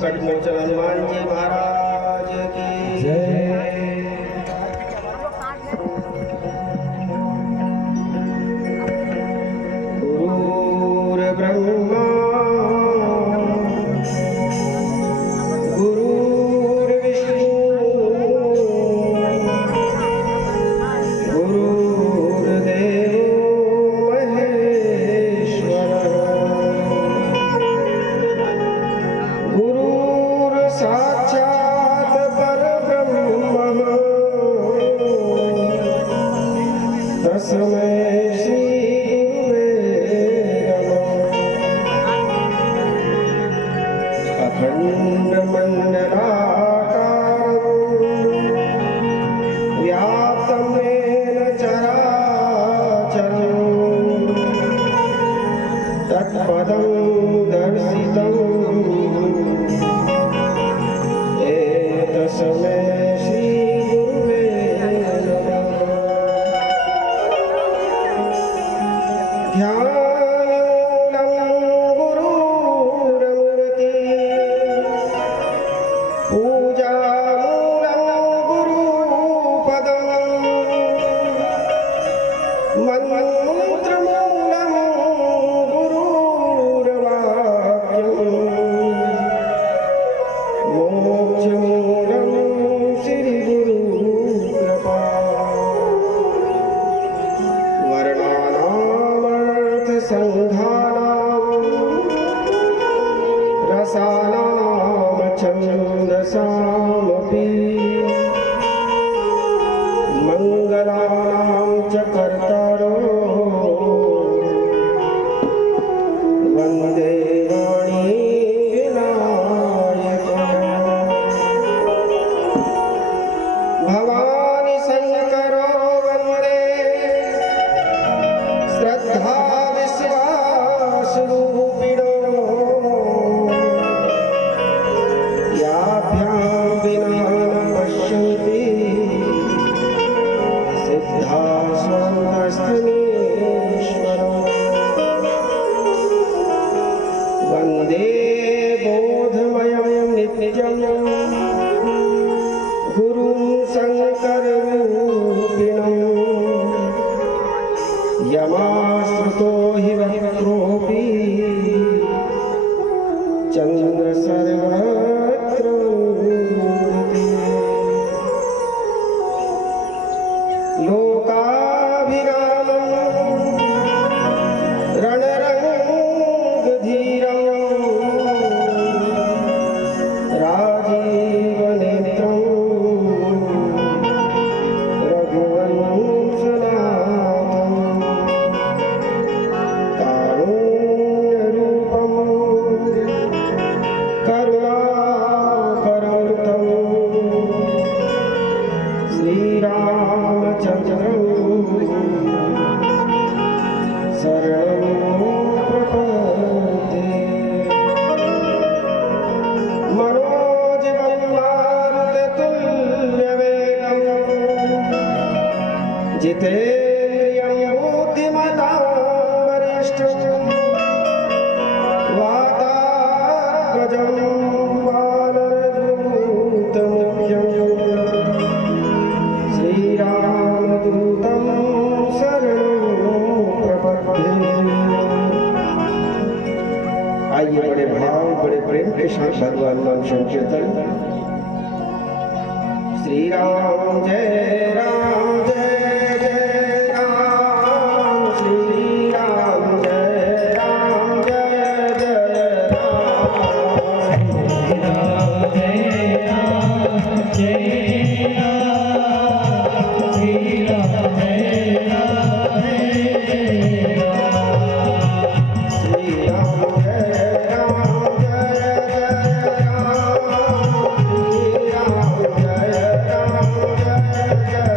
संकट मोचन हनुमान जी महाराज की जय। गुरुर्ब्रह्मा गुरुर्विष्णु गुरुर्देवो महेश्वरः गुरुर्साक्षात् परब्रह्मः तस्मै श्री व्याप्तं येन चराचरं तत्पदं दर्शितं तस्मै श्रीगुरुवे नमः। ध्यानं गुरुर्मूर्ति पूजामूलं गुरुपदं मन्त्रमूलं गुरुर्वाक्यं मोक्षमूलं श्रीगुरुकृपा। वर्णानामर्थसङ्घानां रसानां छन्दसामपि मङ्गलानां च कर्तारो वन्दे वाणी विनायकः। भवानी शङ्करो वन्दे श्रद्धा विश्वासरूपिणो याभ्यां विना न पश्यन्ति सिद्धास्वन्तस्थनीश्वरो। वन्दे बोधमयं नित्यं गुरुं शङ्कररूपिणं यमाश्रितो हि वक्रोऽपि चन्द्र सर्वत्र उदिते। लोकाभिरामं रणरङ्गधीरं राजीवनेत्रं रघुवंशनाथं कारुण्यरूपं करुणाकरं तं श्रीरामचन्द्रं शरणं प्रपद्ये। मनोजवं मारुततुल्यवेगं जितेन्द्रियं बुद्धिमतां वरिष्ठं वातात्मजं वानरयूथमुख्यं श्रीरामदूतं शरणं प्रपद्ये। आइए बड़े भाव बड़े प्रेम के साथ भगवान नाम संकीर्तन। श्री राम जय जय जय राम। श्री राम जय जय राम। श्री राम जय जय राम। श्री राम जय श्री राम जय जय राम।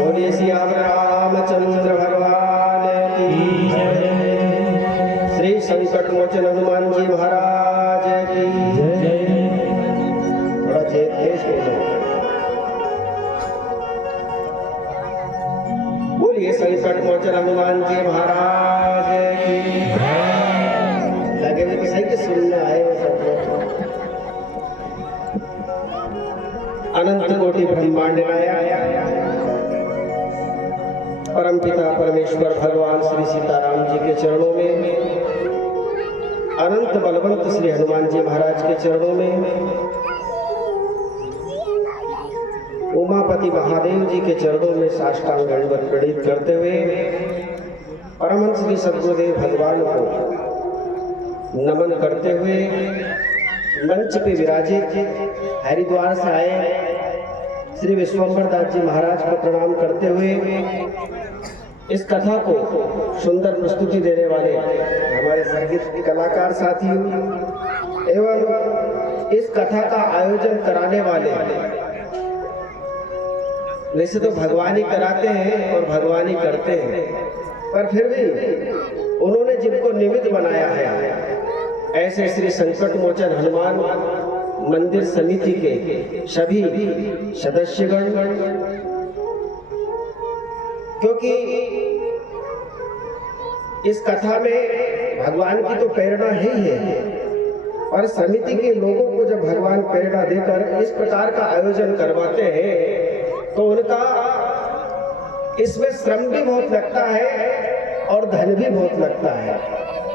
बोलिए सियावर रामचंद्र भगवान की जय। श्री संकट मोचन हनुमान जी महाराज की जय। थोड़ा तेज बोलो। बोलिए संकट मोचन हनुमान जी महाराज की लगे हुए तो सही कि सुनने आए हो सब लोग। अनंत कोटि ब्रह्मांड नायक परम पिता परमेश्वर भगवान श्री सीताराम जी के चरणों में, अनंत बलवंत श्री हनुमान जी महाराज के चरणों में, उमापति महादेव जी के चरणों में साष्टांग दंडवत प्रणीत करते हुए परमहंस श्री सद्गुरुदेव भगवान को नमन करते हुए मंच पे विराजित हरिद्वार से आए श्री विश्वम्बर दास जी महाराज को प्रणाम करते हुए इस कथा को सुंदर प्रस्तुति देने वाले हमारे संगीत कलाकार साथियों एवं इस कथा का आयोजन कराने वाले, वैसे तो भगवान ही कराते हैं और भगवान ही करते हैं, पर फिर भी उन्होंने जिनको निमित्त बनाया है ऐसे श्री संकट मोचन हनुमान मंदिर समिति के सभी सदस्यगण, क्योंकि इस कथा में भगवान की तो प्रेरणा ही है, और समिति के लोगों को जब भगवान प्रेरणा देकर इस प्रकार का आयोजन करवाते हैं तो उनका इसमें श्रम भी बहुत लगता है और धन भी बहुत लगता है,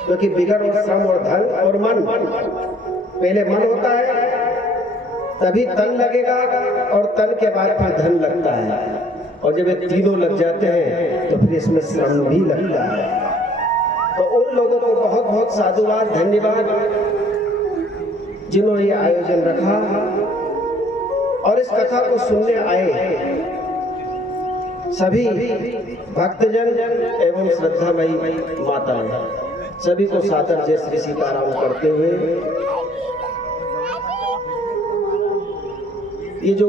क्योंकि बिगड़ और श्रम और धन और मन, पहले मन होता है तभी तन लगेगा और तन के बाद फिर धन लगता है, और जब ये तीनों लग जाते हैं तो फिर इसमें श्रम भी लगता है। तो उन लोगों को बहुत बहुत साधुवाद, धन्यवाद जिन्होंने ये आयोजन रखा और इस कथा को सुनने आए सभी भक्तजन एवं श्रद्धामयी माताएं, सभी को सादर जय श्री सीताराम करते हुए ये जो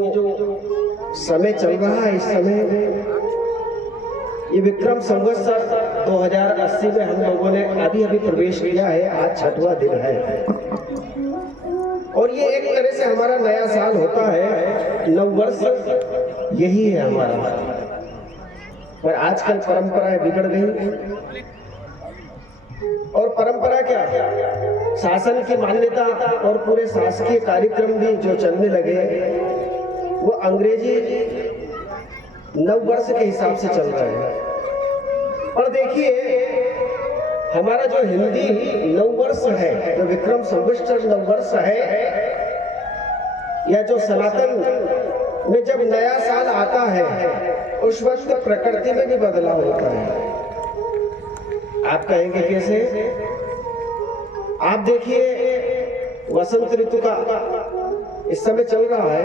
समय चल रहा है, इस समय ये विक्रम संवत्सर 2080 में हम लोगों ने अभी प्रवेश किया है। आज 6वां दिन है और ये एक तरह से हमारा नया साल होता है, नववर्ष यही है हमारा। पर आजकल परंपराएं बिगड़ गई, और परंपरा क्या, शासन की मान्यता और पूरे शासकीय कार्यक्रम भी जो चलने लगे वो अंग्रेजी नववर्ष के हिसाब से चल रहे हैं। और देखिए हमारा जो हिंदी नववर्ष है, जो विक्रम संवत्सर नववर्ष है, या जो सनातन में जब नया साल आता है उस वक्त प्रकृति में भी बदलाव होता है। आप कहेंगे कैसे? आप देखिए वसंत ऋतु का इस समय चल रहा है,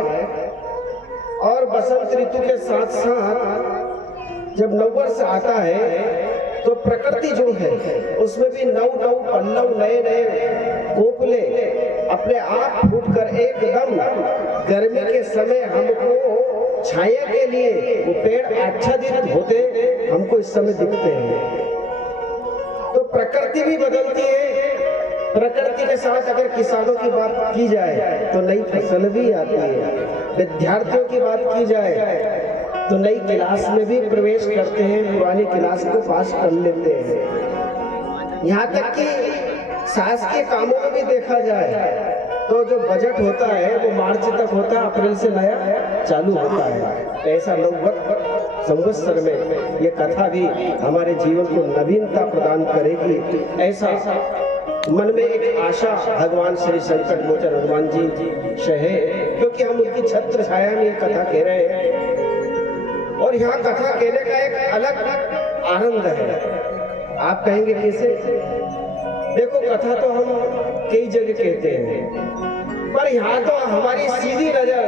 और वसंत ऋतु के साथ साथ जब नववर्ष आता है तो प्रकृति जो है उसमें भी नव पल्लव, नए नए कोपले अपने आप फूट कर एकदम गर्मी के समय हमको छाया के लिए वो पेड़ आच्छादित होते हमको इस समय दिखते हैं। तो प्रकृति भी बदलती है। प्रकृति के साथ अगर किसानों की बात की जाए तो नई फसल भी आती है, विद्यार्थियों की बात की जाए तो नई क्लास में भी प्रवेश करते हैं, पुरानी क्लास को पास कर लेते हैं। यहाँ तक कि शासकीय कामों में भी देखा जाए तो जो बजट होता है वो मार्च तक होता है, अप्रैल से नया चालू होता है। ऐसा नववर्ष संवत्सर में ये कथा भी हमारे जीवन को नवीनता प्रदान करेगी, ऐसा मन में एक आशा भगवान श्री संकट मोचन हनुमान जी से है, क्योंकि हम उनकी छत्र छाया में ये कथा कह रहे हैं। और यहाँ कथा कहने का एक अलग आनंद है। आप कहेंगे कैसे? देखो कथा तो हम कई जगह कहते हैं, पर यहाँ तो हमारी सीधी नजर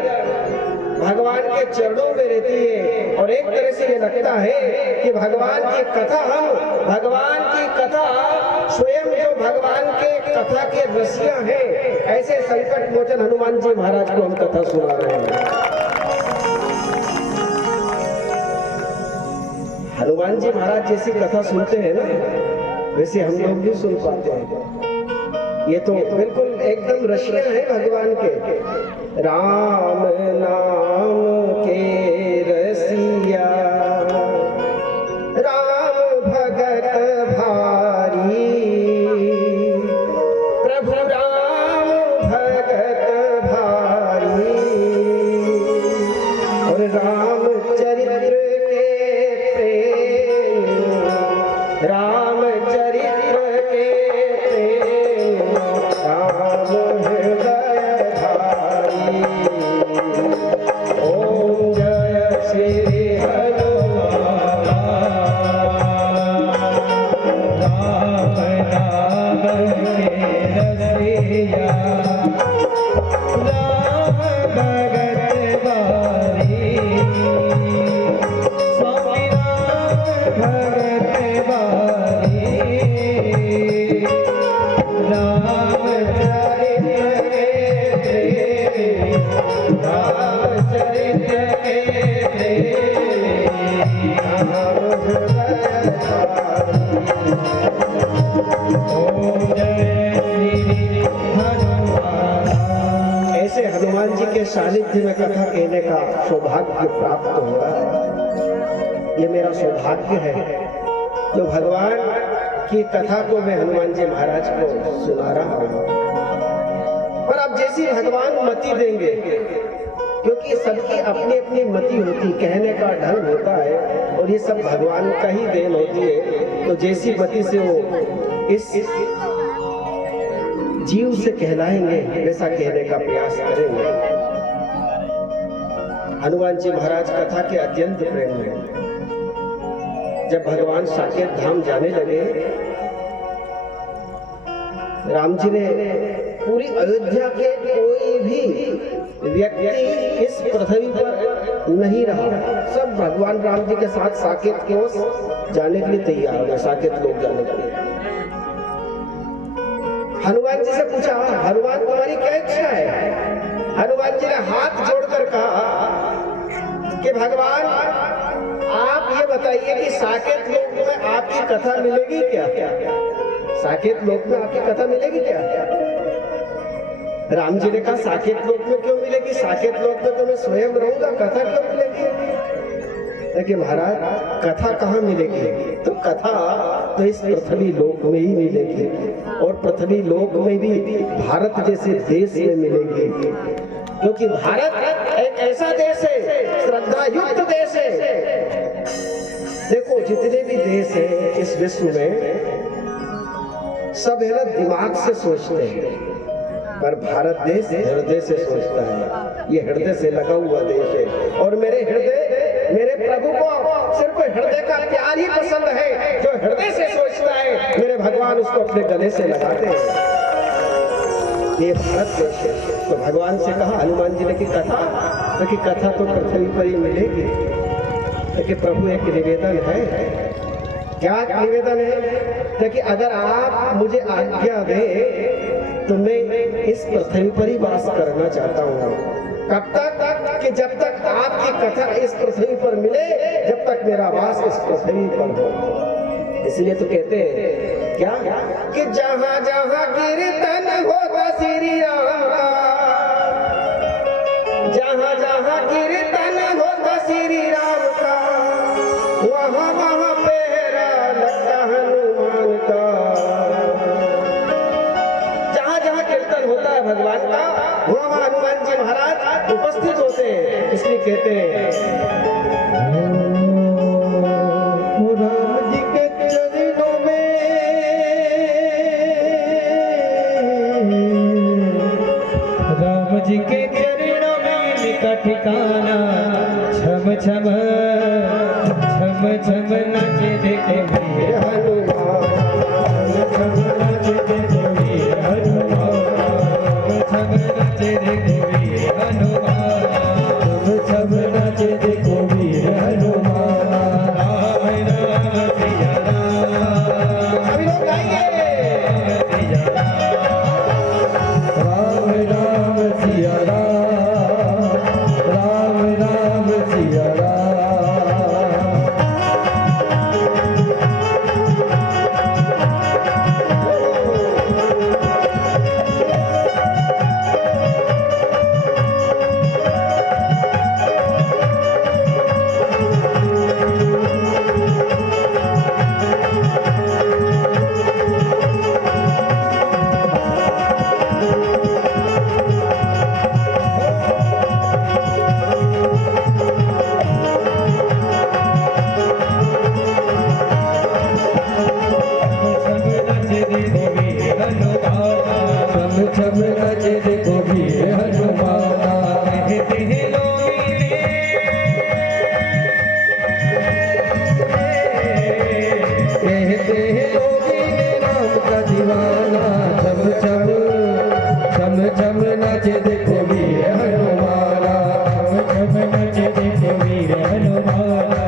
भगवान के चरणों में रहती है और एक तरह से ये लगता है कि भगवान की कथा स्वयं जो भगवान के कथा के रसिया हैं, ऐसे संकट मोचन हनुमान जी महाराज को हम कथा सुना रहे हैं। हनुमान जी महाराज जैसी कथा सुनते हैं ना, वैसे हम लोग भी सुन पाते हैं। ये तो बिल्कुल एकदम रसिया है भगवान के। राम नाम के रसिया, राम भगत भारी, प्रभु राम भगत भारी, और राम चरित्र के प्रेम, राम चरित्र के प्रेम, राम हृदय धारी। ओम जय श्री हनुमान। राम नाम के रसिया, राम भगत भारी, स्वामी राम भगत भारी, राम चरित्र के प्रेमी, राम चरित्र के प्रेमी, राम हृदय धारी। ओम जय श्री हनुमान। ऐसे हनुमान जी के सानिध्य में कथा कहने का सौभाग्य प्राप्त हो रहा है। ये मेरा सौभाग्य है जो भगवान की कथा को मैं हनुमान जी महाराज को सुना रहा हूँ। पर अब जैसी भगवान मति देंगे, क्योंकि सबकी अपनी अपनी मति होती, कहने का ढंग होता है, और ये सब भगवान का ही देन होती है। तो जैसी मति से वो इस जीव से कहलाएंगे, वैसा कहने का प्रयास करेंगे। हनुमान जी महाराज कथा के अत्यंत प्रेम में जब भगवान साकेत धाम जाने लगे, राम जी ने पूरी अयोध्या के कोई भी व्यक्ति इस पृथ्वी पर नहीं रहा, सब भगवान राम जी के साथ साकेत को जाने के लिए तैयार हो गए, साकेत लोग जाने के लिए। हनुमान जी से पूछा, हनुमान तुम्हारी क्या इच्छा है? हनुमान जी ने हाथ जोड़कर कहा कि भगवान आप ये बताइए कि साकेत लोक में आपकी कथा मिलेगी क्या? साकेत लोक में आपकी कथा मिलेगी क्या? राम जी ने कहा साकेत लोक में क्यों मिलेगी? साकेत लोक में तो मैं स्वयं रहूंगा, कथा क्यों मिलेगी? लेकिन महाराज कथा कहाँ मिलेगी? तो कथा तो इस पृथ्वी लोक में ही मिलेगी, और पृथ्वी लोक में भी भारत जैसे देश में मिलेगी, क्योंकि भारत एक ऐसा देश है, श्रद्धा युक्त देश है। देखो जितने भी देश है इस विश्व में, सब है ना दिमाग से सोचते हैं, पर भारत देश हृदय से सोचता है। ये हृदय से लगा हुआ देश है, और मेरे प्रभु को सिर्फ हृदय का प्यार ही पसंद है। जो हृदय से सोचता है, मेरे भगवान उसको अपने गले से लगाते हैं। ये भारत देश है। तो भगवान से कहा हनुमान जी ने कि कथा तो पृथ्वी पर ही मिलेगी। लेकिन प्रभु एक निवेदन है। क्या निवेदन है? कि अगर आप मुझे आज्ञा दें तो मैं इस पृथ्वी पर ही वास करना चाहता हूँ। कब तक? कि जब तक आपकी कथा इस पृथ्वी पर मिले, जब तक मेरा वास इस पृथ्वी पर हो। इसलिए तो कहते हैं क्या कि जहाँ जहाँ कीर्तन होता श्री राम का, जहाँ जहाँ कीर्तन होता श्री राम का, वहाँ वहाँ पहरा लगता हनुमान का। जहाँ जहाँ कीर्तन होता है भगवान का, वहाँ हनुमान जी महाराज उपस्थित होते हैं। इसलिए कहते हैं राम जी के चरणों में, राम जी के चरणों में निकट ठिकाना, छम छम छम छम नच देखे हनुमान, छम छम नच नाचे देखो वीर हनुमाना, छम छम नाचे देखो वीर हनुमाना। राम राम सिया राम, सभी लोग गाइए। सिया राम, राम सिया राम, राम सिया राम। छम नाचे देखो वीर हनुमाना, कहते हैं लोग कहते हैं लोग राम का दीवाना। छम छम नाचे देखो वीर हनुमाना, छम नाचे देखो वीर हनुमाना।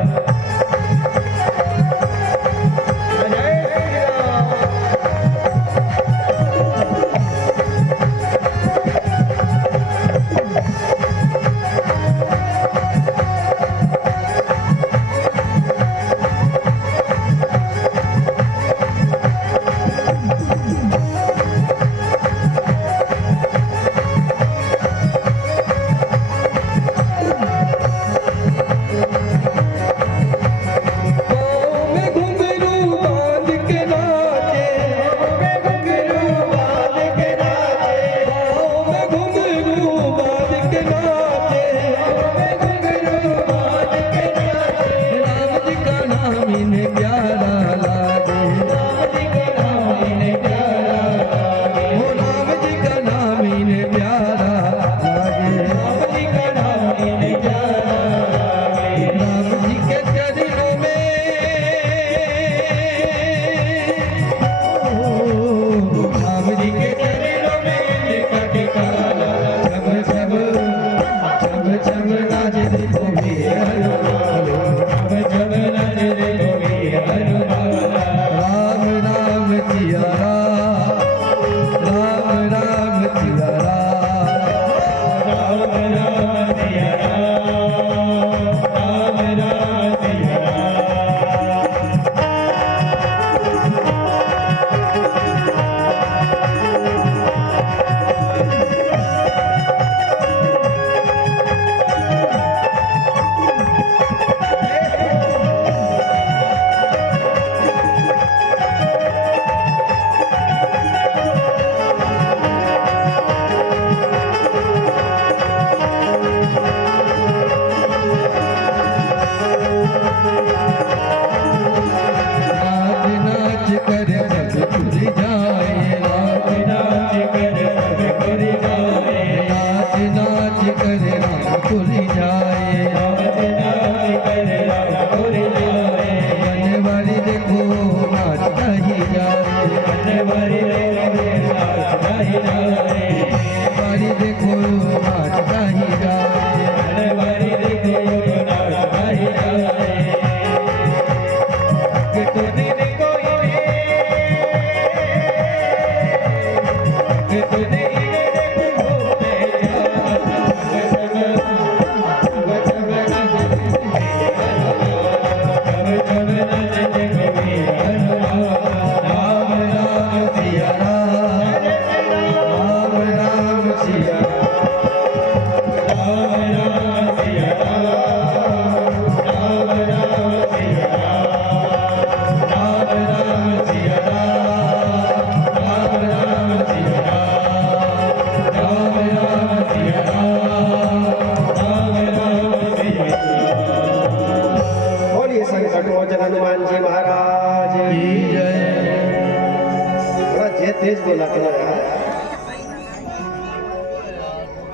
तेज बोला करो यार,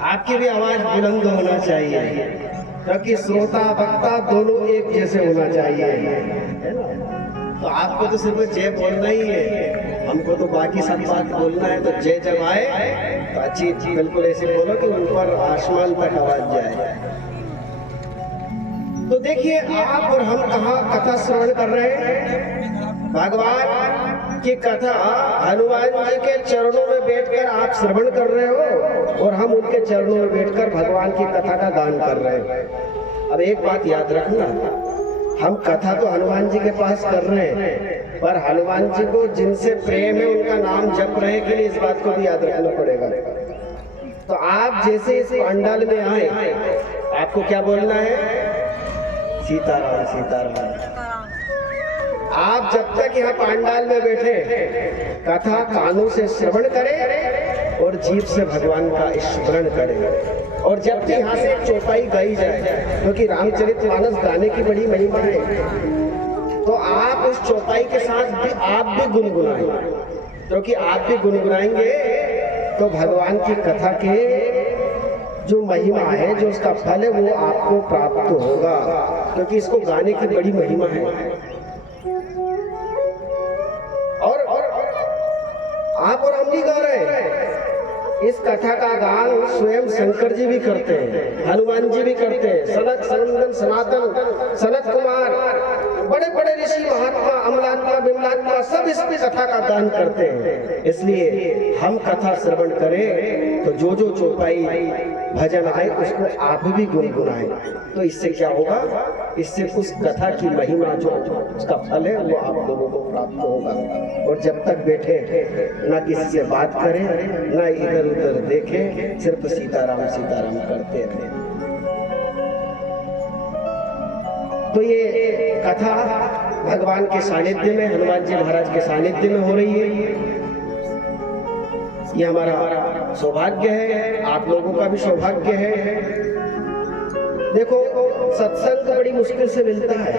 आपकी भी आवाज बुलंद होना चाहिए क्योंकि श्रोता वक्ता दोनों एक जैसे होना चाहिए, है ना? तो आपको तो सिर्फ जय बोलना ही है। हमको तो बाकी सब बात बोलना है, तो जय जब आए तो अच्छी बिल्कुल ऐसे बोलो कि ऊपर आसमान तक आवाज जाए। तो देखिए आप और हम कहाँ कथा श्रवण कर रहे हैं? भगवान की कथा हनुमान जी के चरणों में बैठकर आप श्रवण कर रहे हो और हम उनके चरणों में बैठकर भगवान की कथा का गान कर रहे हैं। अब एक बात याद रखना, हम कथा तो हनुमान जी के पास कर रहे हैं, पर हनुमान जी को जिनसे प्रेम है उनका नाम जप रहे के लिए इस बात को भी याद रखना पड़ेगा। तो आप जैसे इस पंडाल में आए, आपको क्या बोलना है? सीताराम सीताराम। आप जब तक यहाँ पंडाल में बैठे कथा कानों से श्रवण करें और जीभ से भगवान का स्मरण करें। और जब भी यहाँ से एक चौपाई गाई जाए, क्योंकि रामचरितमानस गाने की बड़ी महिमा है, तो आप उस चौपाई के साथ भी आप भी गुनगुनाएं, क्योंकि आप भी गुनगुनाएंगे तो भगवान की कथा के जो महिमा है, जो उसका फल है, वो आपको प्राप्त होगा, क्योंकि इसको गाने की बड़ी महिमा है। और आप और हम भी गा रहे हैं। इस कथा का गान स्वयं शंकर जी भी करते हैं, हनुमान जी भी करते हैं, सनत सनंदन सनातन सनत कुमार, बड़े बड़े ऋषि महात्मा अमलात्मा बिमलात्मा सब इस कथा का गान करते हैं। इसलिए हम कथा श्रवण करें तो जो जो चौपाई भजन आए उसको आप भी गुनगुनाएं। तो इससे क्या होगा? इससे उस कथा की महिमा जो उसका फल है वो आप लोगों को प्राप्त होगा। और जब तक बैठे ना किसी से बात करें, ना इधर उधर देखें, सिर्फ सीताराम सीताराम करते रहे। तो ये कथा भगवान के सानिध्य में, हनुमान जी महाराज के सानिध्य में हो रही है। ये हमारा सौभाग्य है, आप लोगों का भी सौभाग्य है। देखो सत्संग बड़ी मुश्किल से मिलता है।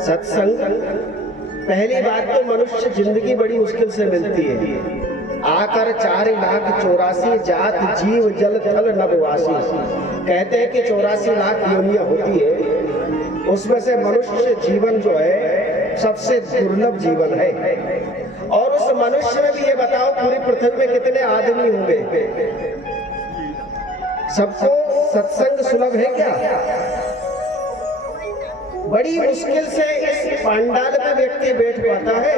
सत्संग, पहली बात तो मनुष्य जिंदगी बड़ी मुश्किल से मिलती है। आकर 4,84,000 जात जीव जल थल नभवासी, कहते हैं कि 84 लाख योनियां होती है, उसमें से मनुष्य जीवन जो है सबसे दुर्लभ जीवन है। और उस मनुष्य में भी ये बताओ पूरी पृथ्वी में कितने आदमी होंगे? सबको सत्संग सुलभ है क्या? बड़ी मुश्किल से इस पंडाल में व्यक्ति बैठ पाता है।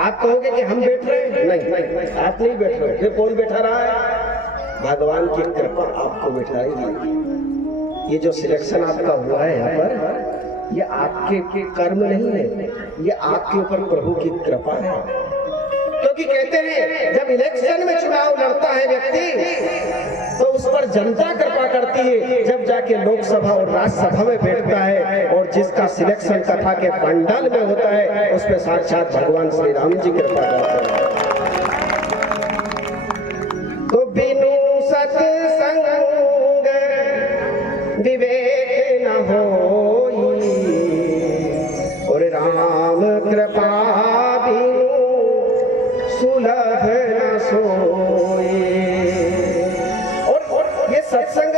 आप कहोगे कि हम बैठ रहे हैं? नहीं, आप नहीं बैठ रहे। फिर कौन बैठा रहा है? भगवान की कृपा आपको बैठाएगी। ये जो सिलेक्शन आपका हुआ है यहाँ पर, ये आपके कर्म नहीं है, ये आपके ऊपर प्रभु की कृपा है। क्योंकि कहते हैं जब इलेक्शन में चुनाव लड़ता है व्यक्ति तो उस पर जनता कृपा करती है, जब जाके लोकसभा और राज्यसभा में बैठता है और जिसका सिलेक्शन कथा के पंडाल में होता है उस पर साक्षात भगवान श्री राम जी कृपा करते हैं। तो बिनु सत्संग विवेक न होई और राम कृपा बिनु सुलभ न सोई। और ये सत्संग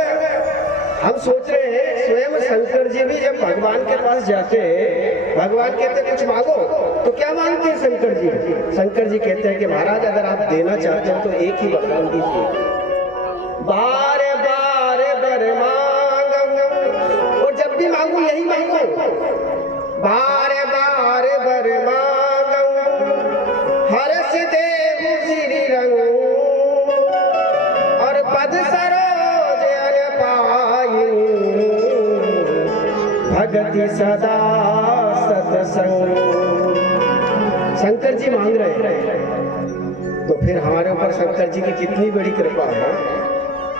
हम सोच रहे हैं, स्वयं शंकर जी भी जब भगवान के पास जाते हैं, भगवान कहते हैं कुछ मांगो, तो क्या मांगते हैं शंकर जी? शंकर जी कहते हैं कि महाराज अगर आप देना चाहते हो तो एक ही वरदान दीजिए, बार बार बर मांगो, और जब भी मांगू यही मांगो, बार बार बर मांगो, हर्ष देव श्री रंग और पद सरोज अन पाई, भगति सदा सत्संग। शंकर जी मांग रहे हैं, तो फिर हमारे ऊपर शंकर जी की कितनी बड़ी कृपा है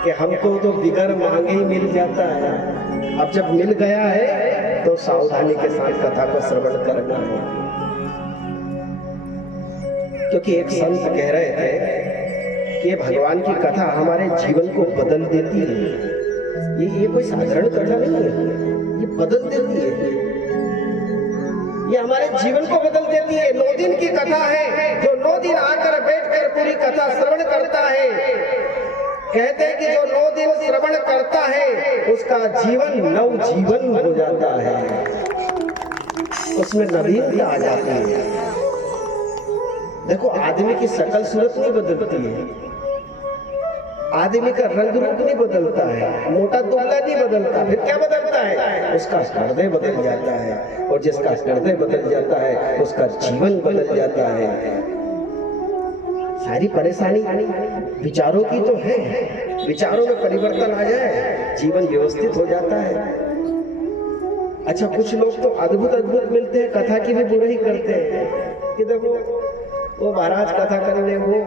कि हमको तो बिगर मांगे ही मिल जाता है। अब जब मिल गया है तो सावधानी के साथ कथा को श्रवण करना है। क्योंकि एक संत कह रहे थे कि भगवान की कथा हमारे जीवन को बदल देती है। ये कोई साधारण कथा नहीं है, ये बदल देती है, ये हमारे जीवन को बदल देती है। 9 दिन की कथा है, जो 9 दिन आकर बैठकर पूरी कथा श्रवण करता है, कहते हैं कि जो 9 दिन श्रवण करता है उसका जीवन नव जीवन हो जाता है। उसमें नवीनता आ जाती है। देखो, आदमी की शकल सूरत नहीं बदलती है, आदमी का रंग रूप नहीं बदलता है, मोटा दुबला नहीं बदलता, फिर क्या बदलता है? उसका हृदय बदल जाता है, और जिसका हृदय बदल जाता है उसका जीवन बदल जाता है। सारी परेशानी विचारों की तो है, विचारों में परिवर्तन आ जाए जीवन व्यवस्थित हो जाता है। अच्छा, कुछ लोग तो अद्भुत अद्भुत मिलते हैं, कथा की भी बुराई करते हैं कि देखो वो महाराज कथा करने वो।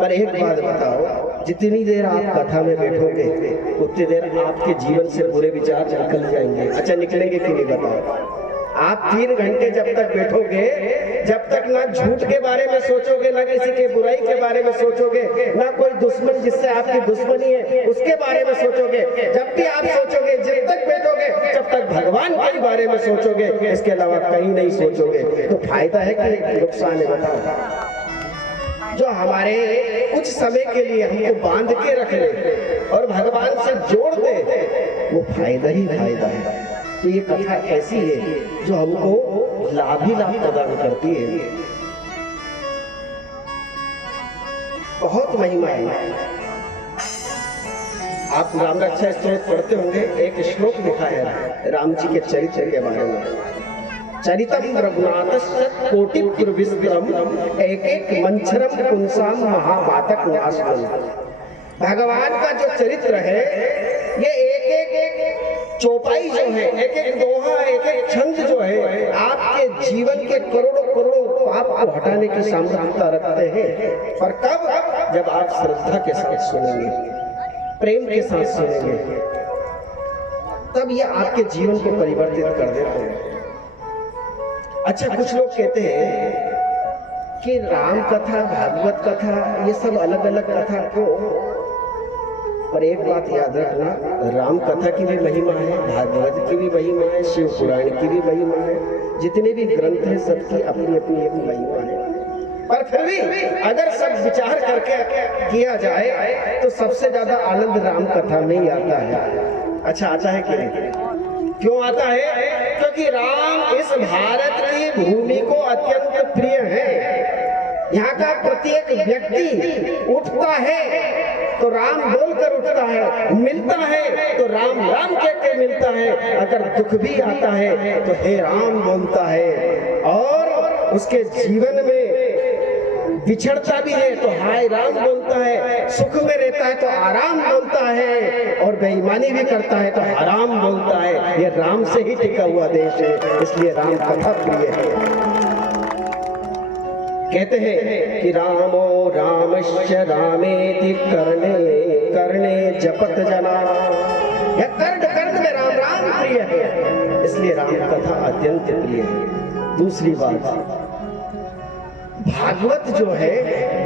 पर एक बात बताओ, जितनी देर आप कथा में बैठोगे उतनी देर आपके जीवन से बुरे विचार निकल जाएंगे। अच्छा, निकलेंगे कि नहीं बताओ? आप 3 घंटे जब तक बैठोगे, जब तक ना झूठ के बारे में सोचोगे, ना किसी के बुराई के बारे में सोचोगे, ना कोई दुश्मन जिससे आपकी दुश्मनी है उसके बारे में सोचोगे, जब भी आप सोचोगे, जब तक बैठोगे जब तक भगवान के बारे में सोचोगे, इसके अलावा कहीं नहीं सोचोगे। तो फायदा है कि नुकसान है? बताओ। जो हमारे कुछ समय के लिए हमको बांध के रख ले और भगवान से जोड़ दे, वो फायदा ही फायदा है। तो ये कथा ऐसी है जो हमको लाभ ही लाभ प्रदान करती है। बहुत महिमा है। आप राम रक्षा स्तोत्र पढ़ते होंगे, एक श्लोक लिखा है राम जी के चरित्र के बारे में। चरितम रघुनाथस्य कोटि विस्तरम एक एक मंचरम पुंसाम महापातक नाशनम। भगवान का जो चरित्र है, ये एक एक चौपाई जो है, एक एक दोहा, एक एक छंद जो है, आपके जीवन के करोड़ों करोड़ों पाप को हटाने की सामर्थ्यता रखते हैं। पर कब? जब आप श्रद्धा के साथ सुनेंगे, प्रेम के साथ सुनेंगे, तब ये आपके जीवन को परिवर्तित कर देते हैं। अच्छा, कुछ लोग कहते हैं कि राम कथा, भागवत कथा, ये सब अलग अलग कथा क्यों? पर एक बात याद रखना, राम कथा की भी महिमा है, भागवत की भी महिमा है, शिव पुराण की भी महिमा है, जितने भी ग्रंथ हैं सबकी अपनी अपनी एक महिमा है। पर फिर भी अगर सब विचार करके किया जाए तो सबसे ज्यादा आनंद राम कथा में ही आता है। अच्छा, आता है कि नहीं? क्यों आता है? क्योंकि राम इस भारत की भूमि को अत्यंत प्रिय है। यहाँ का प्रत्येक व्यक्ति उठता है तो राम बोलकर उठता है, मिलता है तो राम राम कहकर मिलता है, अगर दुख भी आता है तो हे राम बोलता है, और उसके जीवन में बिछड़ता भी है तो हाय राम बोलता है, सुख में रहता है तो आराम बोलता है, और बेईमानी भी करता है तो हराम बोलता है। ये राम से ही टिका हुआ देश है, इसलिए राम कथा प्रिय है। कहते हैं कि रामो रामश्च रामेति कर्णे कर्णे जपत जना। यह कर्ण कर्ण में राम राम प्रिय है, इसलिए राम कथा अत्यंत प्रिय है। दूसरी बात, भागवत जो है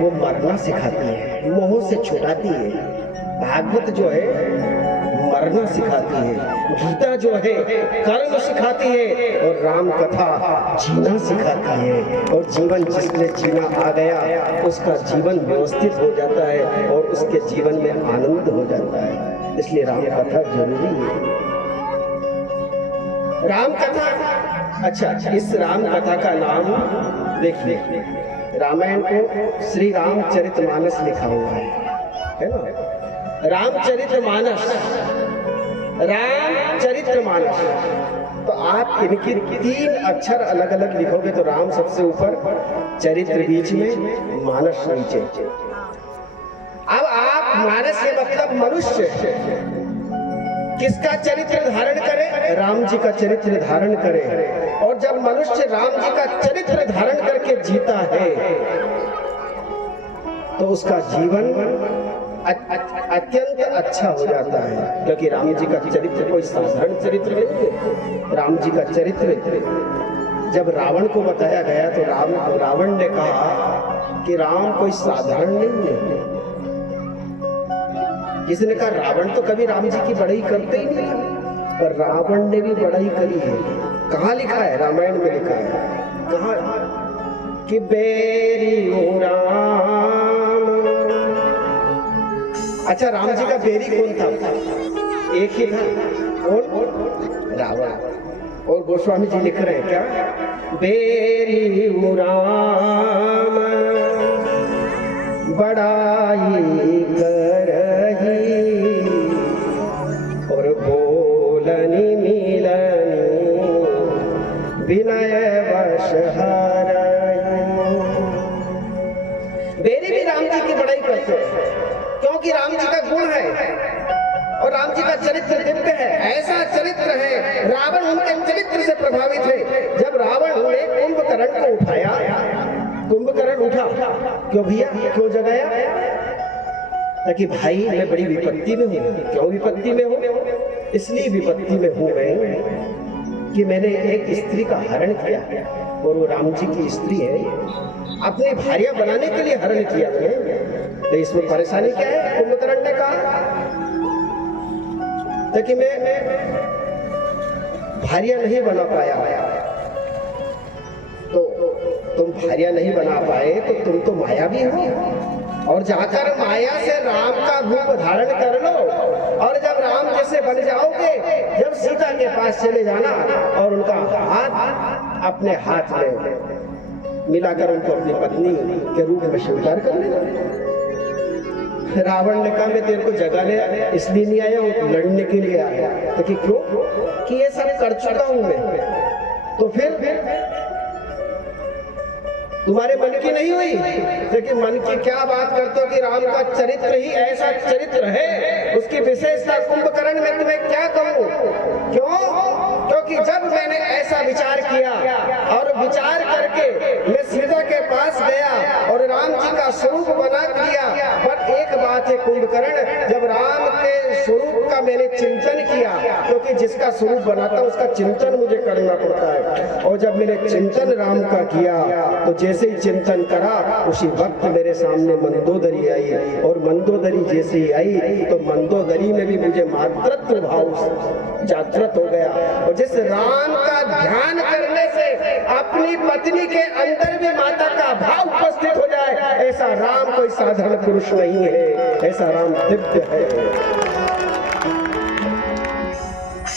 वो मरना सिखाती है, मोह से छुड़ाती है। भागवत जो है मरना सिखाती है, गीता जो है कर्म सिखाती है, और राम कथा जीना सिखाती है। और जीवन जिसने जीना आ गया उसका जीवन व्यवस्थित हो जाता है और उसके जीवन में आनंद हो जाता है। इसलिए राम कथा जरूरी है। राम कथा, अच्छा, इस राम कथा का नाम देखिए, रामायण को श्री रामचरितमानस लिखा हुआ है ना? रामचरितमानस, रामचरितमानस। तो आप इनकी 3 अक्षर अलग अलग लिखोगे तो राम सबसे ऊपर, चरित्र बीच में, मानस नीचे। अब आप मानस के मतलब मनुष्य, किसका चरित्र धारण करे? राम जी का चरित्र धारण करे। और जब मनुष्य राम जी का चरित्र धारण करके जीता है तो उसका जीवन अत्यंत अच्छा हो जाता है, क्योंकि राम जी का चरित्र कोई साधारण चरित्र नहीं है। राम जी का चरित्र जब रावण को बताया गया तो रावण ने कहा कि राम कोई साधारण नहीं है। किसी ने कहा रावण तो कभी राम जी की बड़ाई करते ही नहीं, पर रावण ने भी बड़ाई करी है। कहाँ लिखा है? रामायण में लिखा है। कहाँ? कि बेरी राम। अच्छा, राम जी का बेरी कौन था? एक ही था। कौन? रावण। और गोस्वामी जी लिख रहे हैं क्या, बेरी मुराम बड़ाई करही और बोलनी मिलनी विनय वश हरहि। बेरी भी राम जी की बड़ाई करते हैं, क्योंकि राम जी का गुण है और राम जी का चरित्र दिव्य है। ऐसा चरित्र है, रावण उनके चरित्र से प्रभावित है। जब रावण ने कुंभकर्ण को उठाया, कुंभकर्ण उठा, क्यों भैया, क्यों जगाया? ताकि भाई मैं बड़ी विपत्ति में हूँ। क्यों विपत्ति में हूँ? इसलिए विपत्ति में हूँ मैं कि मैंने एक स्त्री का हरण किया और वो राम जी की स्त्री है, अपनी भार्या बनाने के लिए हरण किया मैंने। तो इसमें परेशानी क्या है? कुंभकर्ण ने कहा ताकि मैं भार्या नहीं बना पाया, तो तुम भार्या नहीं बना पाए तो तुम तो माया भी हो, और जाकर माया से राम का रूप धारण कर लो, और जब राम जैसे बन जाओगे, जब सीता के पास चले जाना और उनका हाथ अपने हाथ में मिलाकर उनको अपनी पत्नी के रूप में स्वीकार कर लेना। रावण ने कहा मैं तेरे को जगाने इसलिए नहीं आया हूं, लड़ने के लिए आया। तो कि क्यों? कि ये सब कर चुका हूं मैं। तो फिर तुम्हारे मन की नहीं हुई? लेकिन मन की क्या बात करते हो कि राम का चरित्र ही ऐसा चरित्र है, उसकी विशेषता कुंभकर्ण में तुम्हें क्या कहूं? क्यों? क्योंकि जब मैंने ऐसा विचार किया और विचार करके मैं सीता के पास गया और राम जी का स्वरूप बना दिया, पर एक बात है कुंभकर्ण, जब राम के स्वरूप का मैंने चिंतन किया, क्योंकि जिसका स्वरूप बनाता है उसका चिंतन मुझे करना पड़ता है, और जब मैंने चिंतन राम का किया तो जैसे ही चिंतन करा उसी वक्त मेरे सामने मंदोदरी आई, और मंदोदरी जैसे ही आई तो मंदोदरी में भी मुझे मातृत्व भाव जागृत हो गया। और जिस राम का ध्यान करने से अपनी पत्नी के अंदर भी माता का भाव उपस्थित हो जाए, ऐसा राम कोई साधारण पुरुष नहीं है, ऐसा राम दिव्य है।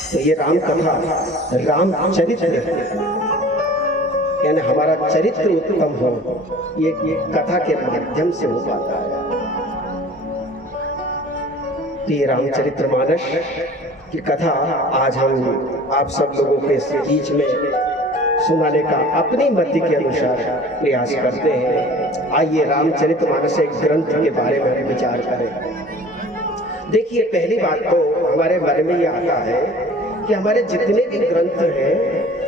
तो ये राम कथा, राम चरित्र यानी हमारा चरित्र उत्तम हो, ये कथा के माध्यम से हो पाता है। तो ये रामचरितमानस की कथा आज हम आप सब लोगों के बीच में सुनाने का अपनी मति के अनुसार प्रयास करते हैं। आइए रामचरितमानस एक ग्रंथ के बारे में हम विचार करें। देखिए, पहली बात तो हमारे मन में ये आता है कि हमारे जितने भी ग्रंथ हैं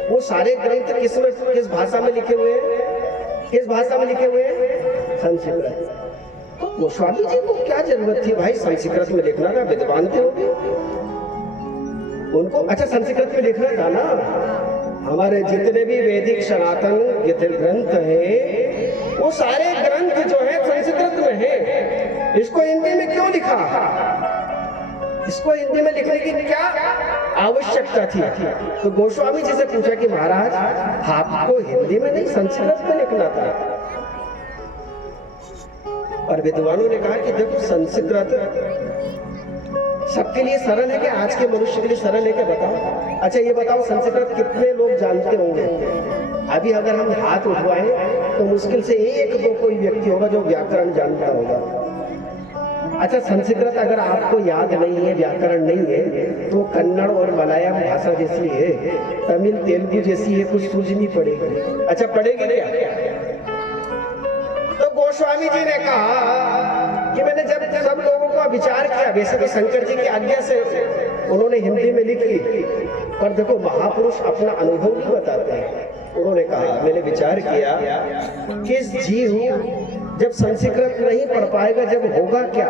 वो सारे ग्रंथ किस भाषा में लिखे हुए हैं? किस भाषा में लिखे हुए हैं? संस्कृत। तो गोस्वामी जी को क्या जरूरत थी भाई संस्कृत में लिखना? था विद्वान थे उनको अच्छा संस्कृत में लिखना था ना। हमारे जितने भी वैदिक सनातन ग्रंथ हैं वो सारे ग्रंथ जो है संस्कृत में है। इसको हिंदी में क्यों लिखा? इसको हिंदी में लिखने की क्या आवश्यकता थी? तो गोस्वामी जी से पूछा कि महाराज आपको हिंदी में नहीं संस्कृत में लिखना था। और विद्वानों ने कहा कि देखो संस्कृत सबके लिए सरल है कि आज के मनुष्य के लिए सरल है क्या? बताओ। अच्छा ये बताओ संस्कृत कितने लोग जानते होंगे? अभी अगर हम हाथ उठवाएं तो मुश्किल से एक दो कोई व्यक्ति होगा जो व्याकरण जानता होगा। अच्छा संस्कृत अगर आपको याद नहीं है, व्याकरण नहीं है, तो कन्नड़ और मलयालम भाषा जैसी है, तमिल तेलुगु जैसी है, कुछ सूझनी पड़ेगी। अच्छा पड़ेगी क्या? तो गोस्वामी जी ने कहा कि मैंने जब सब लोगों को विचार किया, वैसे तो शंकर जी की आज्ञा से उन्होंने हिंदी में लिखी, पर देखो महापुरुष अपना अनुभव नहीं बताते हैं। उन्होंने कहा मैंने विचार किया कि जीव जब संस्कृत नहीं पढ़ पाएगा जब होगा क्या?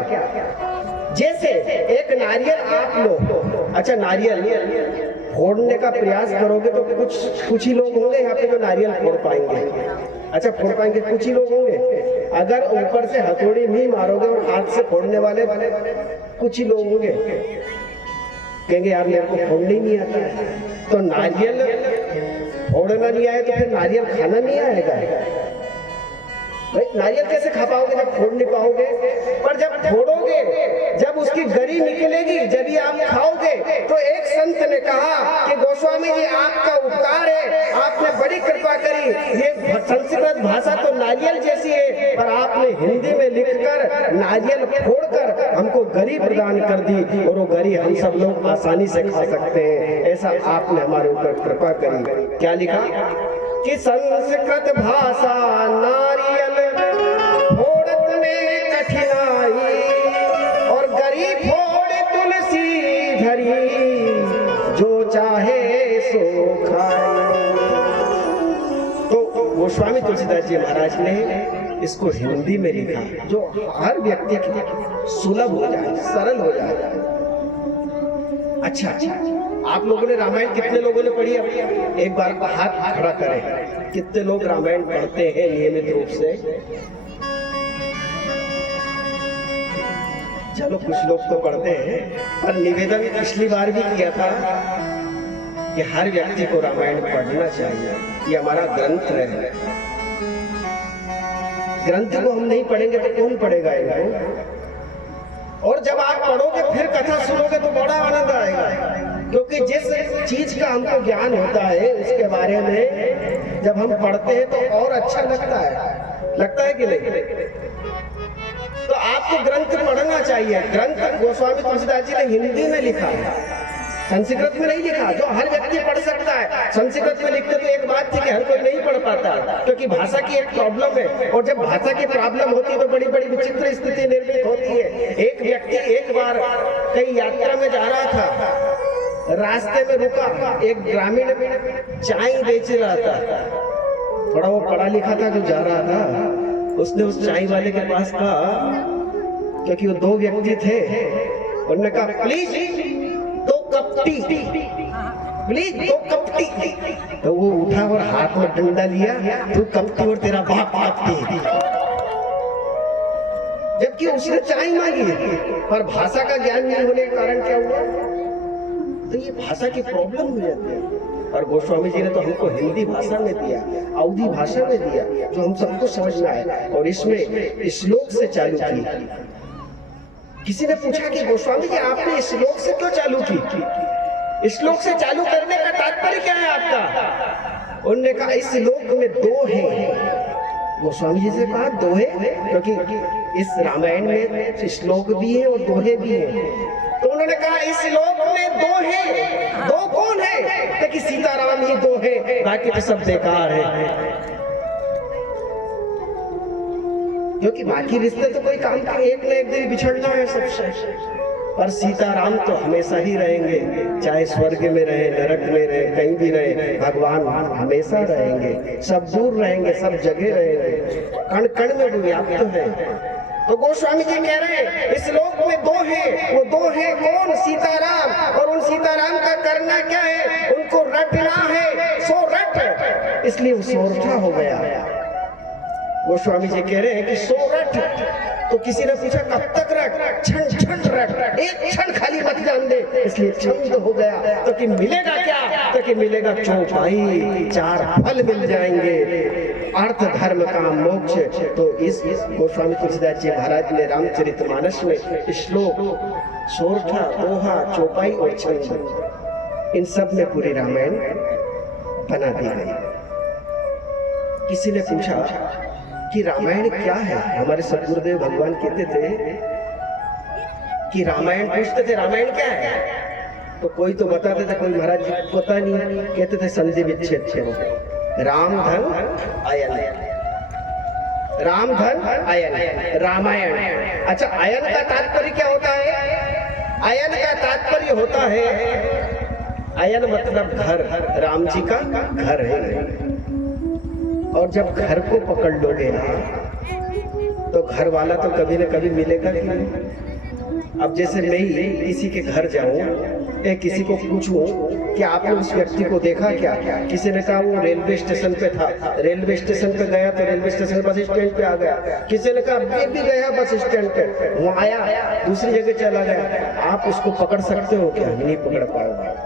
जैसे एक नारियल आप लो, अच्छा नारियल फोड़ने का प्रयास करोगे तो कुछ ही लोग होंगे यहाँ पे जो नारियल फोड़ पाएंगे। अच्छा फोड़ पाएंगे कुछ ही लोग होंगे। अगर ऊपर से हथौड़ी नहीं मारोगे और हाथ से फोड़ने वाले कुछ ही लोग होंगे, कहेंगे यार मेरे को फोड़ने नहीं आता है। तो नारियल फोड़ना नहीं आए तो फिर नारियल खाना नहीं आएगा। भाई नारियल कैसे खा पाओगे जब फोड़ नहीं पाओगे? पर जब फोड़ोगे, जब उसकी गरी निकलेगी, जब ही आप खाओगे। तो एक संत ने कहा कि गोस्वामी जी आपका उपकार है, आपने बड़ी कृपा करी। ये संस्कृत भाषा तो नारियल जैसी है, पर आपने हिंदी में लिखकर नारियल फोड़कर हमको गरी प्रदान कर दी, और वो गरी हम सब लोग आसानी से खा सकते हैं। ऐसा आपने हमारे ऊपर कृपा करी। क्या लिखा कि संस्कृत भाषा नारियल फोड़त में कठिनाई, और गरी फोड़ तुलसी धरी, जो चाहे सो खाए। तो गोस्वामी तुलसीदास जी महाराज ने इसको हिंदी में लिखा, जो हर व्यक्ति के सुलभ हो जाए, सरल हो जाए। अच्छा, आप लोगों ने रामायण कितने लोगों ने पढ़ी है? एक बार हाथ खड़ा करें। कितने लोग रामायण पढ़ते हैं नियमित रूप से? चलो कुछ लोग तो पढ़ते हैं, पर निवेदन पिछली बार भी किया था कि हर व्यक्ति को रामायण पढ़ना चाहिए। ये हमारा ग्रंथ है। ग्रंथ को हम नहीं पढ़ेंगे तो कौन पढ़ेगा इनको? और जब आप पढ़ोगे फिर कथा सुनोगे तो बड़ा आनंद आएगा, क्योंकि जिस चीज का हमको ज्ञान होता है उसके बारे में जब हम पढ़ते हैं तो और अच्छा लगता है कि नहीं? तो आपको ग्रंथ पढ़ना चाहिए। ग्रंथ गोस्वामी तुलसीदास जी ने हिंदी में लिखा है, संस्कृत में नहीं लिखा, जो हर व्यक्ति पढ़ सकता है। संस्कृत में लिखते तो एक बात थी कि हर कोई नहीं पढ़ पाता, क्योंकि भाषा की एक प्रॉब्लम है, और जब भाषा की प्रॉब्लम होती है तो बड़ी बड़ी विचित्र स्थिति निर्मित होती है। एक व्यक्ति एक बार कहीं यात्रा में जा रहा था, रास्ते में रुका, एक ग्रामीण चाय बेच रहा था। थोड़ा वो पढ़ा लिखा था जो जा रहा था, उसने उस चाय वाले के पास कहा, क्योंकि वो दो व्यक्ति थे, उन्होंने कहा प्लीज दो कपटी, प्लीज दो कपटी। तो वो उठा और हाथ में डंडा लिया, तू कपटी और तेरा बाप कपटी। जबकि उसने चाय मांगी, पर भाषा का ज्ञान नहीं होने के कारण क्या हुआ? तो ये भाषा की प्रॉब्लम हो जाती है। और गोस्वामी जी ने तो हमको हिंदी भाषा में दिया, अवधी भाषा में दिया, जो हम सबको समझना है, और इसमें श्लोक से चालू की। किसी ने पूछा कि गोस्वामी जी आपने श्लोक से क्यों चालू की? श्लोक से चालू करने का तात्पर्य क्या है आपका? उन्होंने कहा इस श्लोक में दो हैं। गोस्वामी जी से कहा दो है, क्योंकि इस रामायण में श्लोक भी है और दोहे भी है। तो उन्होंने कहा इस श्लोक में दो है। दो कौन है? कि सीताराम ही दो है, बाकी तो सब बेकार है। क्योंकि बाकी रिश्ते तो कोई काम के, एक न एक दिन बिछड़ना है सबसे, पर सीताराम तो हमेशा ही रहेंगे, चाहे स्वर्ग में रहे, नरक में रहे, कहीं भी रहे, भगवान हमेशा रहेंगे, सब दूर रहेंगे, सब जगह रहेंगे, कण कण में भी व्याप्त है। तो गोस्वामी जी कह रहे हैं इस लोक में दो हैं, वो दो हैं कौन? सीताराम। और उन सीताराम का करना क्या है? उनको रटना है, सो रट, इसलिए वो सोरठा हो गया। गोस्वामी जी कह रहे हैं कि सो रट। तो किसी ने पूछा कब तक रट? क्षण क्षण रट, एक क्षण खाली मत जान दे, इसलिए छंद हो गया। तो कि मिलेगा क्या? तो कि मिलेगा चौपाई, चार फल मिल जाएंगे, अर्थ धर्म काम मोक्ष। तो इस गोस्वामी तुलसीदास जी महाराज ने रामचरितमानस में श्लोक, सोरठा, दोहा, चौपाई और छंद, इन सब में पूरी रामायण बना दी गई। किसी ने पूछा कि रामायण क्या है? हमारे सदगुरुदेव भगवान कहते थे कि रामायण, पूछते थे रामायण क्या है? तो कोई तो बताते थे, कोई महाराज जी पता नहीं, कहते थे संधि विच्छेद करो, राम धन आयन, राम धन आयन, रामायण। अच्छा, आयन का तात्पर्य क्या होता है? आयन का तात्पर्य होता है, आयन मतलब घर, राम जी का घर है। और जब घर को पकड़ लोगे ना, तो घर वाला तो कभी न कभी मिलेगा कि नहीं। अब जैसे मैं ही किसी के घर जाऊं, किसी को पूछूं कि आपने उस व्यक्ति को देखा क्या? किसी ने कहा वो रेलवे स्टेशन पे था, रेलवे स्टेशन पे गया तो रेलवे स्टेशन बस स्टैंड पे आ गया। किसी ने कहा ये भी गया बस स्टैंड पे, वो आया दूसरी जगह चला गया। आप उसको पकड़ सकते हो क्या? नहीं पकड़ पाओगे।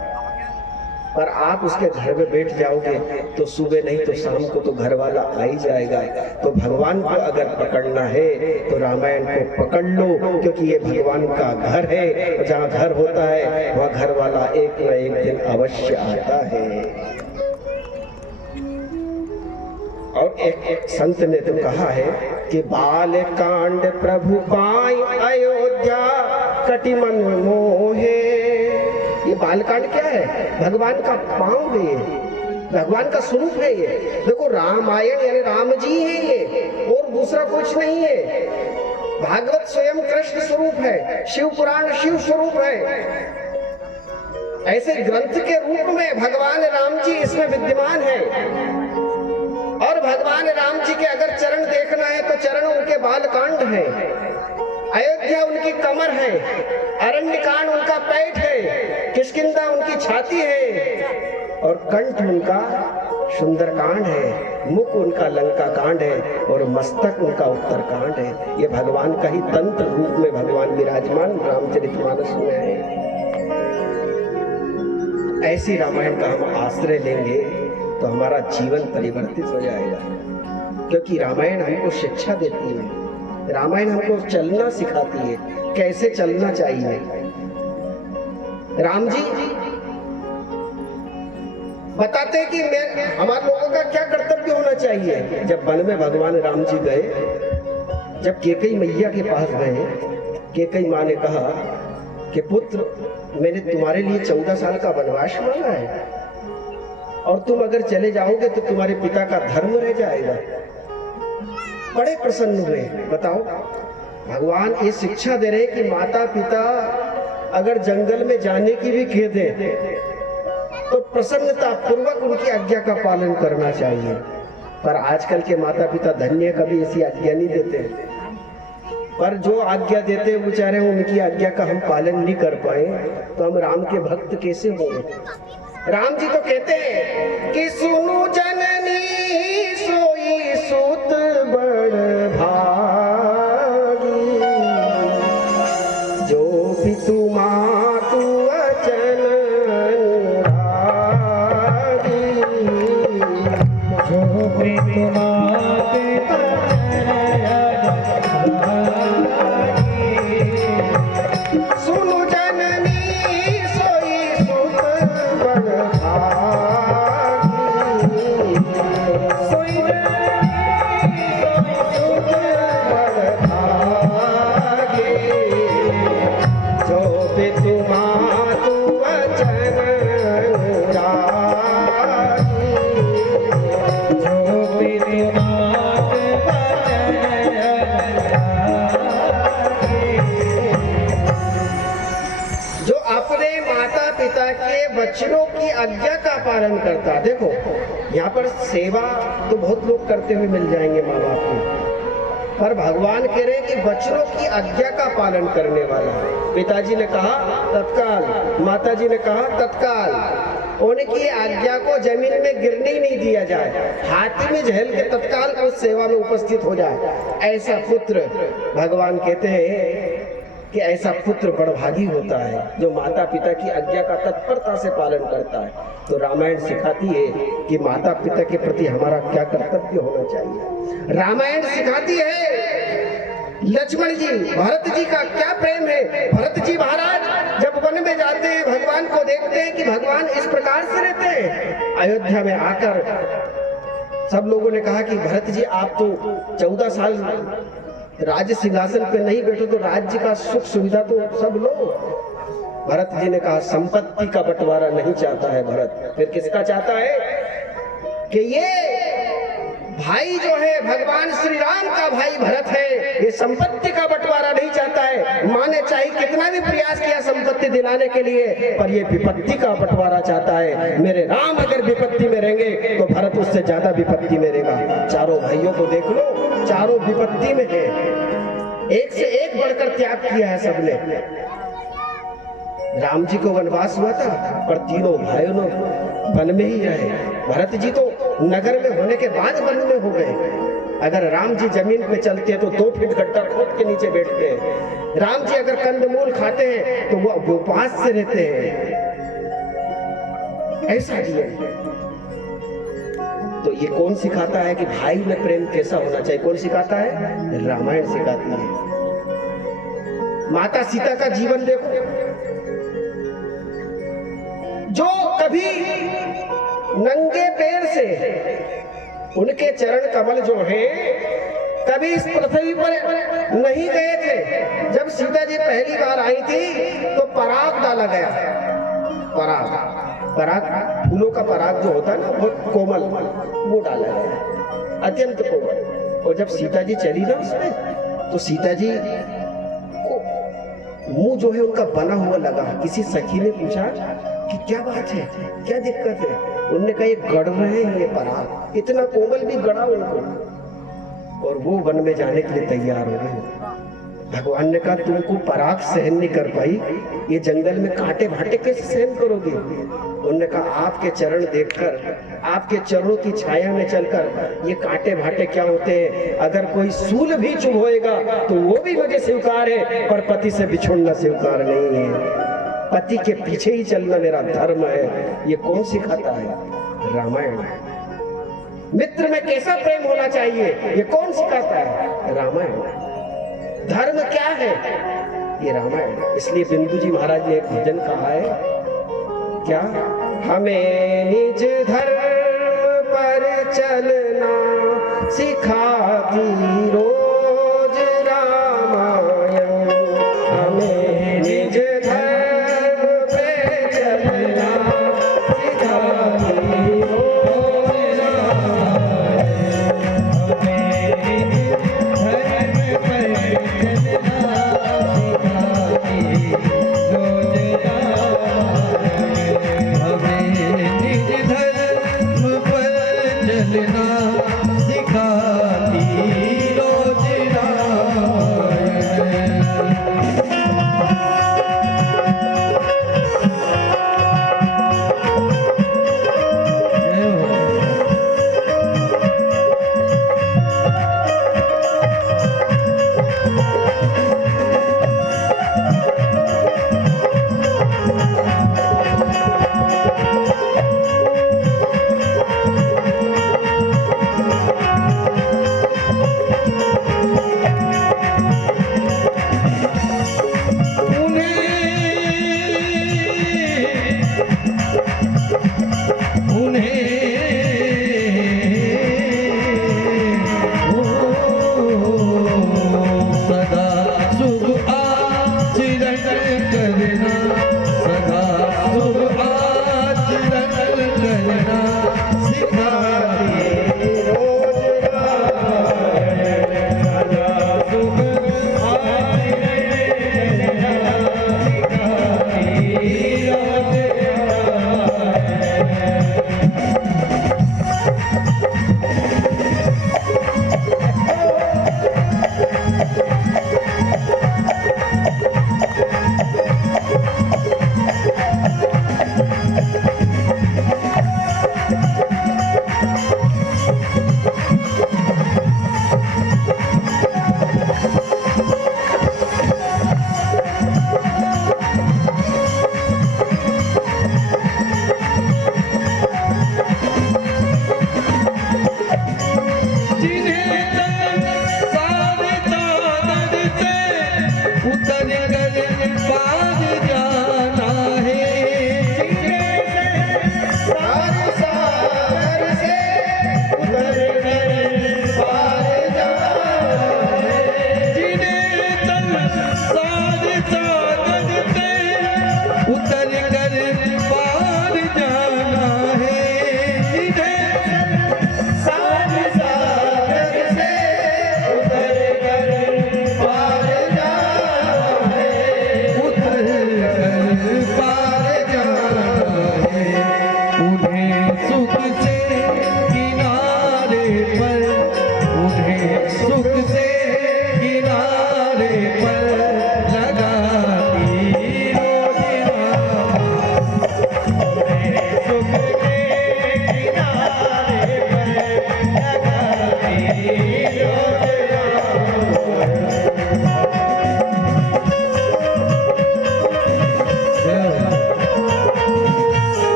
पर आप उसके घर में बैठ जाओगे तो सुबह नहीं तो शाम को तो घर वाला आ ही जाएगा। तो भगवान को अगर पकड़ना है तो रामायण को पकड़ लो, क्योंकि ये भगवान का घर है, और जहाँ घर होता है वहाँ घर वाला एक न एक दिन अवश्य आता है। और एक संत ने तो कहा है कि बाल कांड प्रभु पाई अयोध्या कटि मन मोहे। ये बाल कांड क्या है? भगवान का पांव है, ये भगवान का स्वरूप है। ये देखो रामायण यानी राम जी है ये, और दूसरा कुछ नहीं है। भागवत स्वयं कृष्ण स्वरूप है, शिव पुराण शिव स्वरूप है। ऐसे ग्रंथ के रूप में भगवान राम जी इसमें विद्यमान है। और भगवान राम जी के अगर चरण देखना है तो चरण उनके बालकांड है, अयोध्या उनकी कमर है, अरण्यकांड उनका पेट है, किष्किंधा उनकी छाती है, और कंठ उनका सुंदरकांड है, मुख उनका लंका कांड है, और मस्तक उनका उत्तरकांड है। ये भगवान का ही तंत्र रूप में भगवान विराजमान रामचरितमानस में है। ऐसी रामायण का हम आश्रय लेंगे तो हमारा जीवन परिवर्तित हो जाएगा, क्योंकि रामायण हमको शिक्षा देती है, रामायण हमको चलना सिखाती है, कैसे चलना चाहिए। राम जी बताते हैं कि हमारे लोगों का क्या कर्तव्य होना चाहिए। जब वन में भगवान राम जी गए, जब केकई मैया के पास गए, केकई माँ ने कहा कि पुत्र मैंने तुम्हारे लिए 14 साल का वनवास मांगा है, और तुम अगर चले जाओगे तो तुम्हारे पिता का धर्म रह जाएगा। बड़े प्रसन्न हुए। बताओ, भगवान ये शिक्षा दे रहे कि माता पिता अगर जंगल में जाने की भी कह दे तो प्रसन्नता पूर्वक उनकी आज्ञा का पालन करना चाहिए। पर आजकल के माता पिता धन्य कभी ऐसी आज्ञा नहीं देते, पर जो आज्ञा देते हैं बेचारे उनकी आज्ञा का हम पालन नहीं कर पाए तो हम राम के भक्त कैसे होंगे। राम जी तो कहते हैं कि सुनु जननी सोई सूत बड़ भागी, जो पितु मातु अचन अनुरागी, जो पितु मातु अचन अनुरागी। सुनु जननी सोई सूत बड़ भागी, सोई सूत बड़ भागी, जो पितु मातु अचन अनुरागी, जो पितु मातु अचन अनुरागी। जो अपने माता पिता के वचनों की आज्ञा का पालन करता। देखो यहाँ पर सेवा तो बहुत लोग करते हुए मिल जाएंगे माँ बाप की, पर भगवान कह रहे हैं कि वचनों की आज्ञा का पालन करने वाला। पिताजी ने कहा तत्काल, माताजी ने कहा तत्काल, उनकी आज्ञा को जमीन में गिरने ही नहीं दिया जाए, हाथी में झेल के तत्काल उस सेवा में उपस्थित हो जाए। ऐसा पुत्र भगवान कहते हैं कि ऐसा पुत्र बड़भागी होता है जो माता पिता की आज्ञा का तत्परता से पालन करता है। तो रामायण सिखाती है कि माता पिता के प्रति हमारा क्या कर्तव्य होना चाहिए। रामायण सिखाती है लक्ष्मण जी भरत जी का क्या प्रेम है। भरत जी महाराज जब वन में जाते हैं भगवान को देखते हैं कि भगवान इस प्रकार से रहते हैं। अयोध्या में आकर सब लोगों ने कहा कि भरत जी आप तो 14 साल राज्य सिंहासन पे नहीं बैठो तो राज्य का सुख सुविधा तो सब लो। भरत जी ने कहा संपत्ति का बंटवारा नहीं चाहता है भरत, फिर किसका चाहता है कि ये भाई जो है भगवान श्री राम का भाई भरत है, ये संपत्ति का बंटवारा नहीं चाहता है। माँ ने चाहे कितना भी प्रयास किया संपत्ति दिलाने के लिए, पर ये विपत्ति का बंटवारा चाहता है। मेरे राम अगर विपत्ति में रहेंगे तो भरत उससे ज्यादा विपत्ति में रहेगा। चारों भाइयों को देख लो, चारों विपत्ति में है, एक से एक बढ़कर त्याग किया है सबने। राम जी को वनवास हुआ था पर तीनों भाइयों वन में ही रहे। भरत जी तो नगर में होने के बाद वन में हो गए। अगर राम जी जमीन पे चलते हैं तो 2 फीट गड्ढा खोद के नीचे बैठते हैं। राम जी अगर कंदमूल खाते हैं तो वो उपवास से रहते हैं। ऐसा डीएनए। तो ये कौन सिखाता है कि भाई में प्रेम कैसा होना चाहिए? कौन सिखाता है? रामायण सिखाती है। माता सीता का जीवन देखो, जो कभी नंगे पैर से उनके चरण कमल जो है कभी इस पृथ्वी पर नहीं गए थे। जब सीता जी पहली बार आई थी तो पराग डाला गया। पराग, पराग फूलों का पराग जो होता है ना, बहुत कोमल, वो डाला गया, अत्यंत कोमल। और जब सीता जी चली ना उसमें, तो सीता जी को मुंह जो है उनका बना हुआ लगा। किसी सखी ने पूछा कि क्या बात है, क्या दिक्कत है? उन्होंने कहा ये गड़ रहे हैं ये पराग, इतना कोमल भी गड़ा उनको। और वो वन में जाने के लिए तैयार हो गए। भगवान ने कहा तुमको पराग सहन नहीं कर पाई, ये जंगल में कांटे भाटे कैसे सहन करोगे? उन्होंने कहा आपके चरण देखकर, आपके चरणों की छाया में चलकर ये कांटे भाटे क्या होते हैं। अगर कोई सूल भी चुभोएगा तो वो भी मुझे स्वीकार है, पर पति से बिछुड़ना स्वीकार नहीं है। पति के पीछे ही चलना मेरा धर्म है। ये कौन सिखाता है? रामायण। मित्र में कैसा प्रेम होना चाहिए, ये कौन सिखाता है? रामायण। धर्म क्या है? ये रामायण। इसलिए बिंदु जी महाराज ने एक भजन कहा है, क्या? हमें निज धर्म पर चलना सिखाती रोज रामायण। हमें निज धर्म पे चलना सिखाती रोज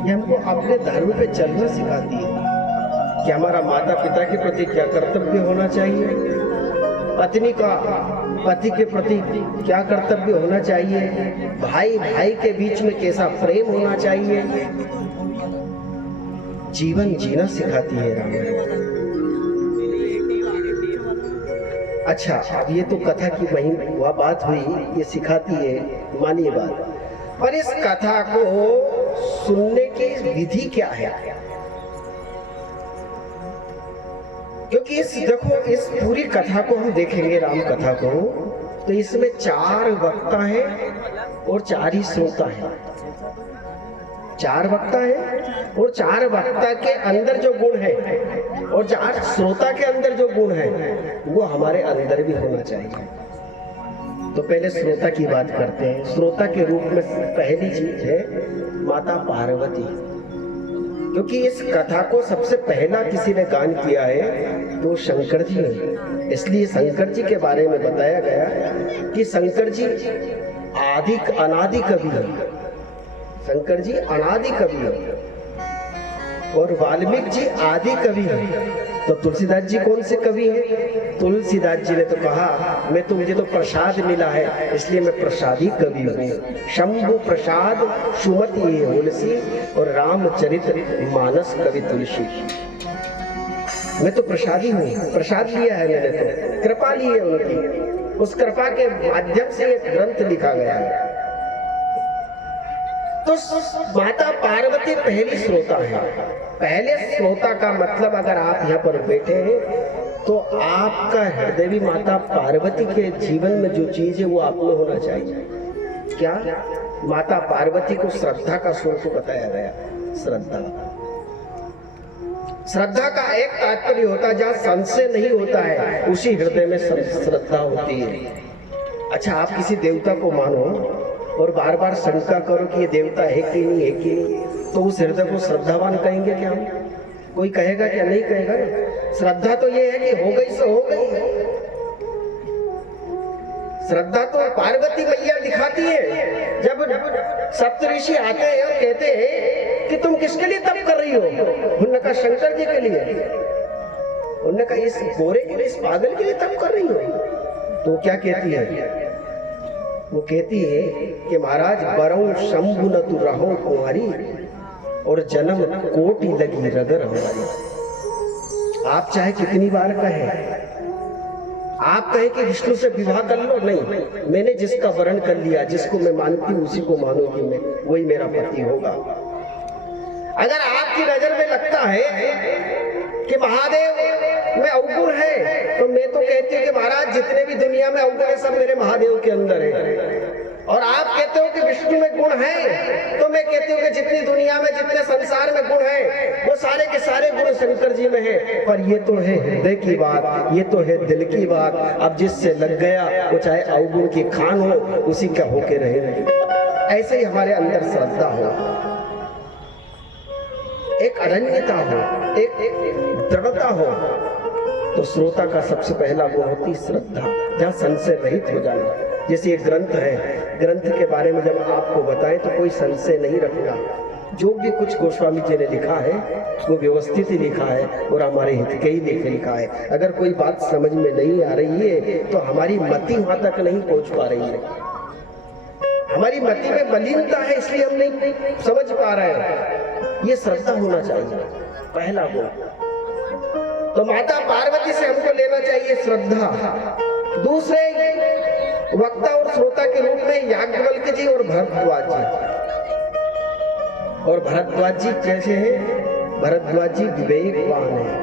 ये हमको अपने धर्म पे चलना सिखाती है कि हमारा माता पिता के प्रति क्या कर्तव्य होना चाहिए, पत्नी का पति के प्रति क्या कर्तव्य होना चाहिए, भाई भाई के बीच में कैसा प्रेम होना चाहिए। जीवन जीना सिखाती है रामायण। अच्छा, अब ये तो कथा की वही वह बात हुई, ये सिखाती है, मानिए बात, पर इस कथा को सुनने की विधि क्या है? क्योंकि देखो, इस पूरी कथा को हम देखेंगे, राम कथा को, तो इसमें 4 वक्ता है और 4 ही श्रोता है। 4 वक्ता है और 4 वक्ता के अंदर जो गुण है और 4 श्रोता के अंदर जो गुण है वो हमारे अंदर भी होना चाहिए। तो पहले श्रोता की बात करते हैं। श्रोता के रूप में पहली चीज है माता पार्वती, क्योंकि इस कथा को सबसे पहला किसी ने गान किया है तो शंकर जी ने। इसलिए शंकर जी के बारे में बताया गया कि शंकर जी अनादि कवि है। शंकर जी अनादि कवि है और वाल्मीकि जी आदि कवि है। तो तुलसीदास जी कौन से कवि हैं? तुलसीदास जी ने तो कहा मुझे तो प्रसाद मिला है इसलिए मैं प्रसादी कवि हूँ। शंभु प्रसाद सुमति ये तुलसी और रामचरित मानस कवि तुलसी। मैं तो प्रसादी हूँ, प्रसाद लिया है मैंने, तो कृपा ली है उनकी, उस कृपा के माध्यम से एक ग्रंथ लिखा गया है। तो माता पार्वती पहली श्रोता है। पहले श्रोता का मतलब, अगर आप यहाँ पर बैठे हैं तो आपका हृदय भी माता पार्वती के जीवन में जो चीज है वो आप में होना चाहिए। क्या? माता पार्वती को श्रद्धा का स्वरूप बताया गया। श्रद्धा, श्रद्धा का एक तात्पर्य होता है जहाँ संशय नहीं होता है उसी हृदय में श्रद्धा होती है। अच्छा, आप किसी देवता को मानो और बार बार शंका करो कि ये देवता है कि नहीं है कि नहीं, तो उस हृदय को श्रद्धावान कहेंगे क्या? कोई कहेगा क्या? नहीं कहेगा ना। श्रद्धा तो ये है कि हो गई सो हो गई। श्रद्धा तो पार्वती मैया दिखाती है। जब सप्तऋषि आते हैं और कहते हैं कि तुम किसके लिए तप कर रही हो, उन्होंने कहा शंकर जी के लिए। उन्होंने कहा इस गोरे के लिए, इस पागल के लिए तप कर रही हो? तो क्या कहती है? वो कहती है कि महाराज बरऊ शंभु न तू रहो कुंवारी और जन्म कोटि लगी रगर हमारी। आप चाहे कितनी बार कहें, आप कहें कि विष्णु से विवाह कर लो, नहीं, मैंने जिसका वर्ण कर लिया, जिसको मैं मानती हूँ उसी को मानूंगी मैं, वही मेरा पति होगा। अगर आपकी नजर में लगता है कि महादेव में अवगुण है, तो मैं तो कहती हूँ कि महाराज जितने भी दुनिया में अवगुण है सब मेरे महादेव के अंदर है। और आप कहते हो कि विष्णु में गुण है, तो मैं कहती हूँ कि जितनी दुनिया में, जितने संसार में गुण है वो सारे के सारे गुण शंकर जी में है। पर ये तो है हृदय की बात, ये तो है दिल की बात। अब जिससे लग गया वो चाहे अवगुण की खान हो, उसी का होके रहे। ऐसे ही हमारे अंदर श्रद्धा हो, एक अनन्यता हो, एक दृढ़ता हो। तो श्रोता का सबसे पहला गुण होती श्रद्धा, जहाँ संशय रहित हो जाना। जैसे एक ग्रंथ है, ग्रंथ के बारे में जब आपको बताएं तो कोई संशय नहीं रखना। जो भी कुछ गोस्वामी जी ने लिखा है वो व्यवस्थित ही लिखा है और हमारे हित के ही लेके लिखा है। अगर कोई बात समझ में नहीं आ रही है तो हमारी मति वहां तक नहीं पहुंच पा रही है, हमारी मति में मलिनता है, इसलिए हम नहीं समझ पा रहे हैं। ये श्रद्धा होना चाहिए पहला गुण। तो माता पार्वती से हमको लेना चाहिए श्रद्धा। दूसरे वक्ता और श्रोता के रूप में याज्ञवल्क्य जी और भरद्वाज जी। और भरद्वाज जी कैसे हैं? भरद्वाज जी विवेकवान है।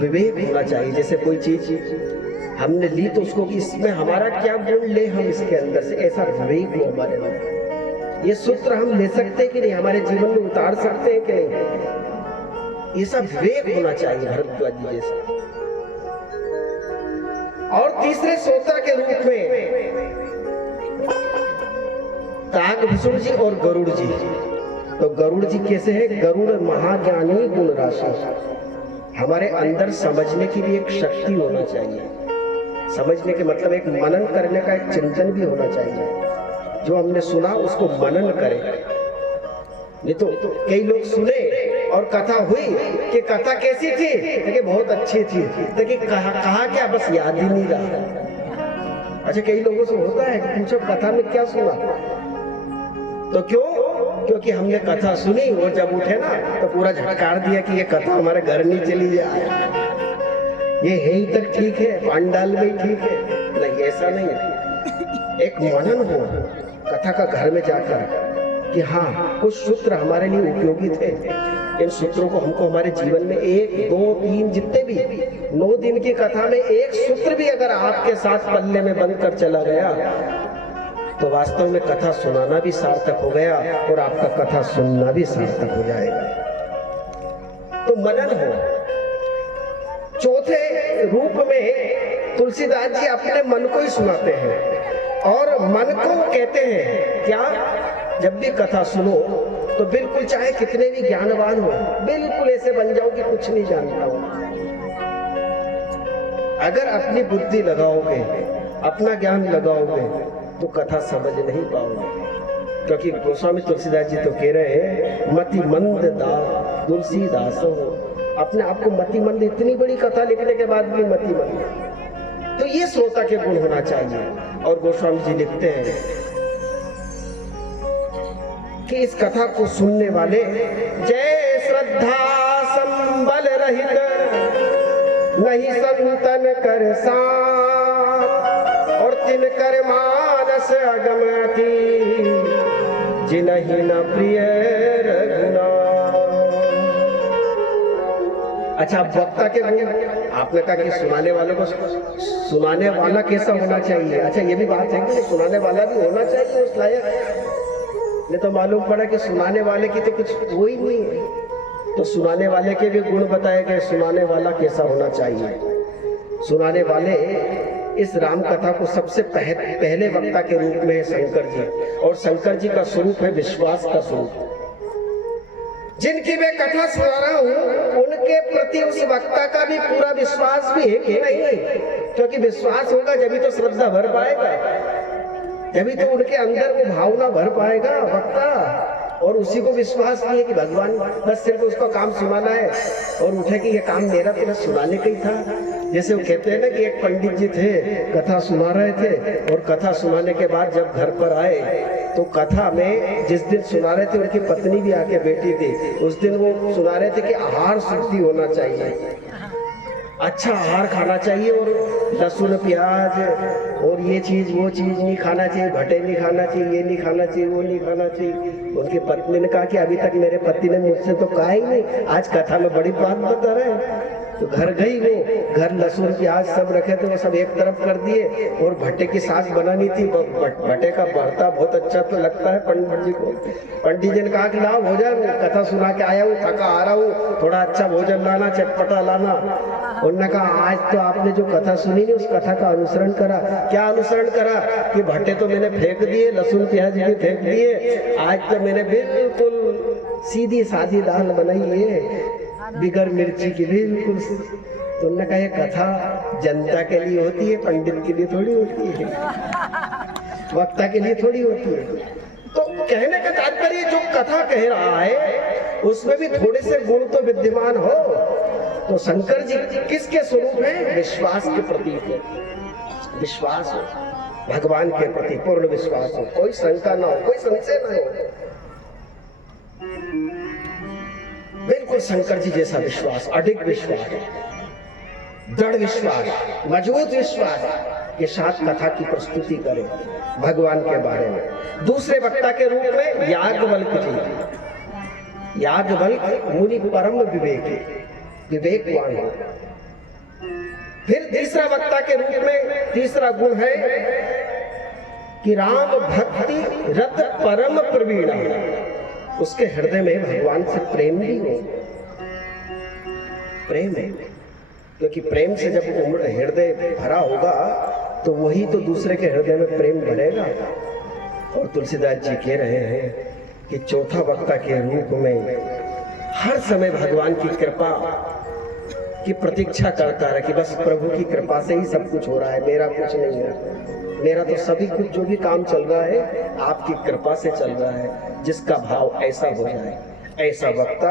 विवेक होना चाहिए। जैसे कोई चीज हमने ली तो उसको इसमें हमारा क्या गुण ले हम इसके अंदर से, ऐसा विवेक हो हमारे अंदर। ये सूत्र हम ले सकते हैं कि नहीं, हमारे जीवन में उतार सकते हैं कि नहीं, ये सब विवेक होना चाहिए भरद्वाज जी जैसे। और तीसरे श्रोता के रूप में काकभूषण जी और गरुड़ जी। तो गरुड़ जी कैसे है? गरुड़ महाज्ञानी गुण राशि। हमारे अंदर समझने की भी एक शक्ति होना चाहिए। समझने के मतलब एक मनन करने का एक चिंतन भी होना चाहिए। जो हमने सुना उसको मनन करें। नहीं तो कई लोग सुने और कथा हुई कि कथा कैसी थी, देखिए बहुत अच्छी थी, देखिए कहा क्या बस याद ही नहीं रहा। अच्छा कई लोगों से होता है कि पूछो कथा में क्या सुना, तो क्योंकि हमने कथा सुनी और जब उठे ना तो पूरा झटकार दिया कि ये कथा हमारे घर नहीं चली जाए, ये है ही तक ठीक है, पांडाल में ही ठीक है। नहीं, ऐसा नहीं है। एक मनन हो कथा का घर में जाकर कि हाँ कुछ सूत्र हमारे लिए उपयोगी थे, इन सूत्रों को हमको हमारे जीवन में 1, 2, 3 जितने भी 9 दिन की कथा में एक सूत्र भी अगर आपके साथ पल्ले में बंद कर चला गया तो वास्तव में कथा सुनाना भी सार्थक हो गया और आपका कथा सुनना भी सार्थक हो जाएगा। तो मनन हो। चौथे रूप में तुलसीदास जी अपने मन को ही सुनाते हैं और मन को कहते हैं क्या, जब भी कथा सुनो तो बिल्कुल चाहे कितने भी ज्ञानवान हो, बिल्कुल ऐसे बन जाओ कि कुछ नहीं जानता हो। अगर अपनी बुद्धि लगाओगे, अपना ज्ञान लगाओगे तो कथा समझ नहीं पाओगे। क्योंकि गोस्वामी तुलसीदास जी तो कह रहे हैं मति मंद दास तुलसीदास हो, अपने आप को मति मंद, इतनी बड़ी कथा लिखने के बाद भी मति मंद। तो ये श्रोता के गुण होना चाहिए। और गोस्वामी जी लिखते हैं कि इस कथा को सुनने वाले जय श्रद्धा संबल रहित नहीं संतन कर साथ और तिनकर मानस अगमति जिनहि न प्रिय रघुनाथ। अच्छा वक्ता के गुण, आपने कहा कि सुनाने वाले को सुनाने वाला कैसा होना चाहिए। अच्छा ये भी बात है कि सुनाने वाला भी होना चाहिए उस लायक, नहीं तो मालूम पड़ा कि सुनाने वाले की तो कुछ वो ही नहीं है। तो सुनाने वाले के भी गुण बताए गए, सुनाने वाला कैसा होना चाहिए। सुनाने वाले इस राम कथा को सबसे पहले वक्ता के रूप में है शंकर जी, और शंकर जी का स्वरूप है विश्वास का स्वरूप। जिनकी मैं कथा सुना रहा हूँ उनके प्रति उस वक्ता का भी पूरा विश्वास भी है कि नहीं, क्योंकि विश्वास होगा जब भी तो श्रद्धा भर पाएगा, तभी तो उनके अंदर वो भावना भर पाएगा वक्ता। और उसी को विश्वास नहीं है कि भगवान बस सिर्फ उसका काम सुनाना है और उठे कि ये काम मेरा तेरा सुनाने का ही था। जैसे वो कहते हैं ना कि एक पंडित जी थे, कथा सुना रहे थे और कथा सुनाने के बाद जब घर पर आए तो कथा में जिस दिन सुना रहे थे उनकी पत्नी भी आके बैठी थी। उस दिन वो सुना रहे थे कि आहार शुद्धि होना चाहिए, अच्छा आहार खाना चाहिए और लहसुन प्याज और ये चीज वो चीज नहीं खाना चाहिए, भटे नहीं खाना चाहिए, ये नहीं खाना चाहिए, वो नहीं खाना चाहिए। उनकी पत्नी ने कहा कि अभी तक मेरे पति ने मुझसे तो कहा ही नहीं, आज कथा में बड़ी बात बता रहे हैं। तो घर गई, वो घर लहसुन प्याज सब रखे थे वो सब एक तरफ कर दिए और भट्टे की साग बनानी थी। भट्टे का भरता बहुत अच्छा तो लगता है पंडित जी को। पंडित जी ने कहा कि लाओ भोजन, कथा सुना के आया हूँ, थका आ रहा हूँ, थोड़ा अच्छा भोजन लाना, चटपटा लाना। उन्होंने कहा आज तो आपने जो कथा सुनी नहीं उस कथा का अनुसरण करा। क्या अनुसरण करा कि भट्टे तो मैंने फेंक दिए, लहसुन प्याज भी फेंक दिए, आज तो मैंने बिल्कुल सीधी सादी दाल बनाई है बिगर मिर्ची की बिल्कुल। तो उन्होंने कहा ये कथा जनता के लिए होती है, पंडित के लिए थोड़ी होती है, वक्ता के लिए थोड़ी होती है। तो कहने का तात्पर्य जो कथा कह रहा है उसमें भी थोड़े से गुण तो विद्यमान हो। तो शंकर जी किसके स्वरूप है? विश्वास के प्रतीक है। विश्वास हो भगवान के प्रति, पूर्ण विश्वास हो, कोई शंका ना हो, कोई संशय ना हो, बिल्कुल शंकर जी जैसा विश्वास, अडिग विश्वास, दृढ़ विश्वास, मजबूत विश्वास के साथ कथा की प्रस्तुति करें भगवान के बारे में। दूसरे वक्ता के रूप में याज्ञवल्क्य जी। याज्ञवल्क्य मुनि परम विवेकवान हो। फिर तीसरा वक्ता के रूप में तीसरा गुण है कि राम भक्ति रत परम प्रवीण, उसके हृदय में भगवान से प्रेम भी हो। प्रेम है, क्योंकि प्रेम से जब हृदय भरा होगा तो वही तो दूसरे के हृदय में प्रेम बढ़ेगा। और तुलसीदास जी कह रहे हैं कि चौथा वक्ता के रूप में हर समय भगवान की कृपा कि प्रतीक्षा करता रहे कि बस प्रभु की कृपा से ही सब कुछ हो रहा है, मेरा कुछ नहीं है। मेरा तो सभी कुछ जो भी काम चल रहा है आपकी कृपा से चल रहा है। जिसका भाव ऐसा हो जाए, ऐसा वक्ता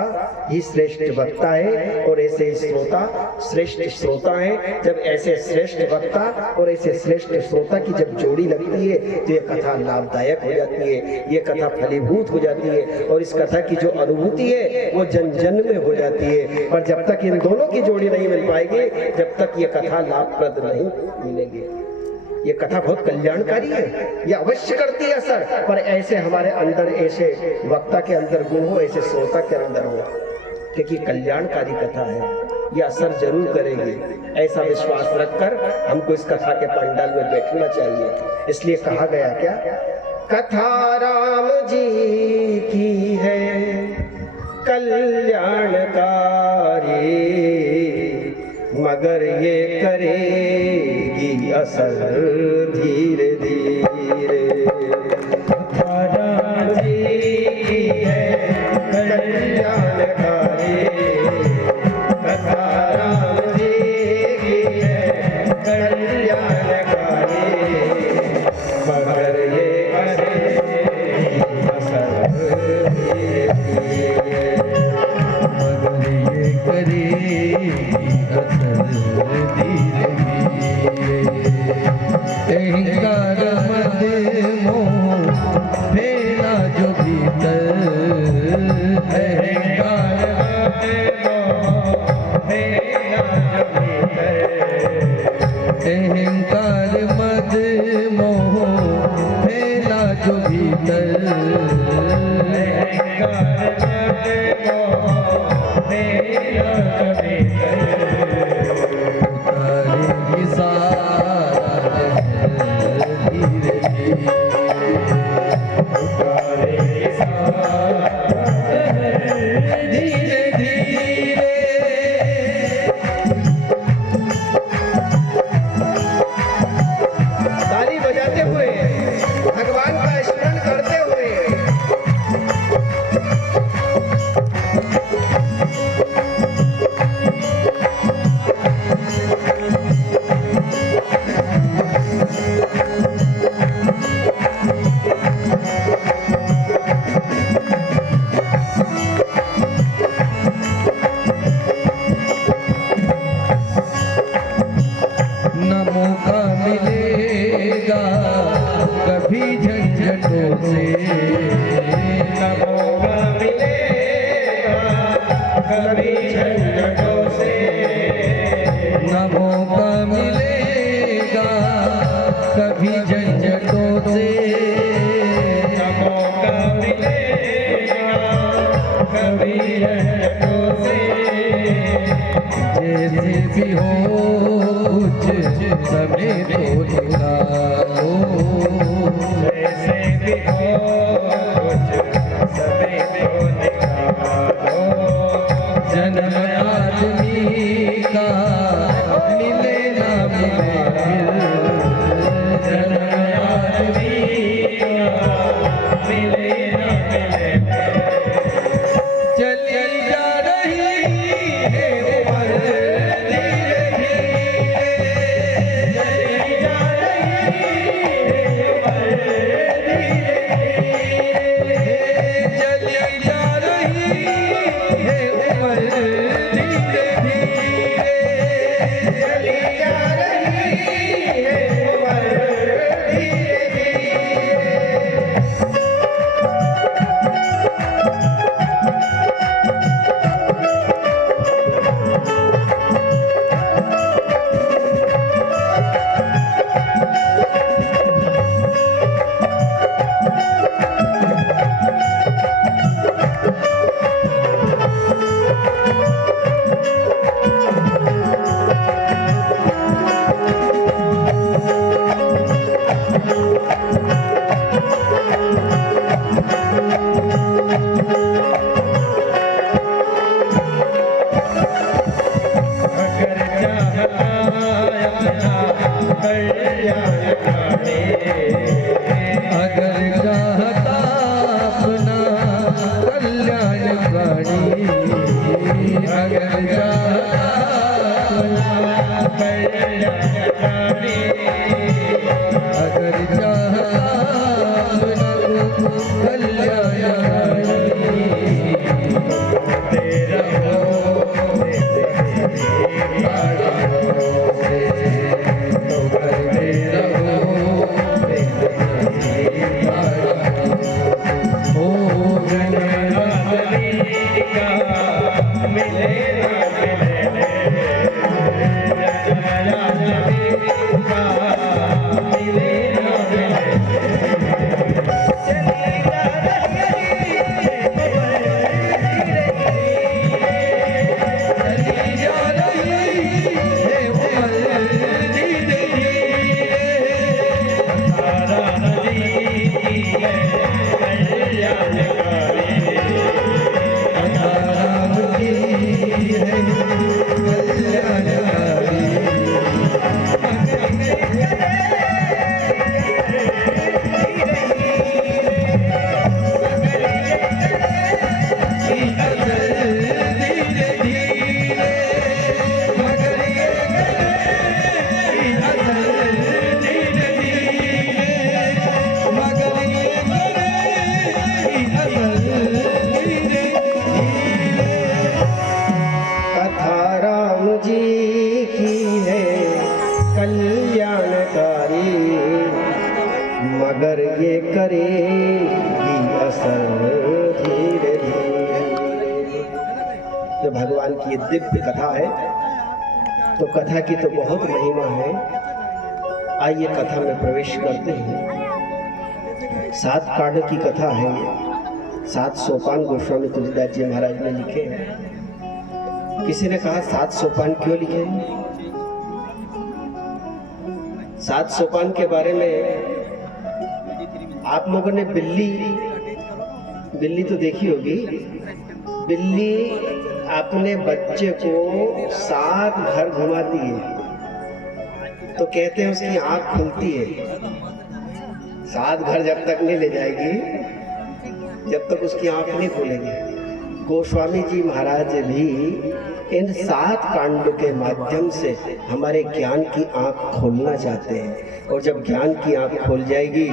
ही श्रेष्ठ वक्ता है और ऐसे ही श्रोता श्रेष्ठ श्रोता है। जब ऐसे श्रेष्ठ वक्ता और ऐसे श्रेष्ठ श्रोता की जब जोड़ी लगती है तो ये कथा लाभदायक हो जाती है, ये कथा फलीभूत हो जाती है और इस कथा की जो अनुभूति है वो जन जन में हो जाती है। पर जब तक इन दोनों की जोड़ी नहीं मिल पाएगी, जब तक ये कथा लाभप्रद नहीं मिलेगी। ये कथा बहुत कल्याणकारी है, ये अवश्य करती है असर, पर ऐसे हमारे अंदर ऐसे वक्ता के अंदर गुण हो, ऐसे श्रोता के अंदर हो, क्योंकि कल्याणकारी कथा है, ये असर जरूर करेगी। ऐसा विश्वास रखकर हमको इस कथा के पंडाल में बैठना चाहिए। इसलिए कहा गया क्या, कथा राम जी की है कल्याणकारी, मगर ये करेगी असर धीरे धीरे। राम जी की है कल्याणकारी, कथा राम जी की है कल्याणकारी, मगर ये करेगी असर धीरे धीरे, मगर ये करेगी असर धीरे धीरे। अहंकार मद मोह फैला जो भीतर, अहंकार मद मोह फैला जो भीतर, अहंकार मद मोह फैला जो भीतर, अहंकार मद मोह फैला जो भीतर, उतारेगी सारा जहर धीरे धीरे, उतारेगी सारा जहर धीरे धीरे। ताली बजाते हुए भगवान का स्मरण करते हुए न मौका मिलेगा कभी झंझटों से, न मौका मिलेगा कभी झंझटों से, न मौका मिलेगा कभी झंझटों से, न मौका मिलेगा कभी झंझटों से। जैसे भी हो कुछ समय तो निकालो, जैसे भी हो कुछ समय तो निकालो, जन्म आदमी का मिले ना मिले फिर, जन्म आदमी का मिले ना मिले फिर, चली जा रही है उम्र धीरे धीरे, चली जा रही भगवान की ये दिव्य कथा है। तो कथा की तो बहुत महिमा है। आइए कथा में प्रवेश करते हैं। 7 कांड की कथा है ये। 7 सोपान गोस्वामी तुलसीदास जी महाराज ने लिखे हैं। किसी ने कहा 7 सोपान क्यों लिखे? 7 सोपान के बारे में आप लोगों ने बिल्ली तो देखी होगी। बिल्ली अपने बच्चे को 7 घर घुमाती है तो कहते हैं उसकी आंख खुलती है। 7 घर जब तक नहीं ले जाएगी जब तक उसकी आंख नहीं खुलेगी। गोस्वामी जी महाराज भी इन 7 कांडों के माध्यम से हमारे ज्ञान की आंख खोलना चाहते हैं। और जब ज्ञान की आंख खोल जाएगी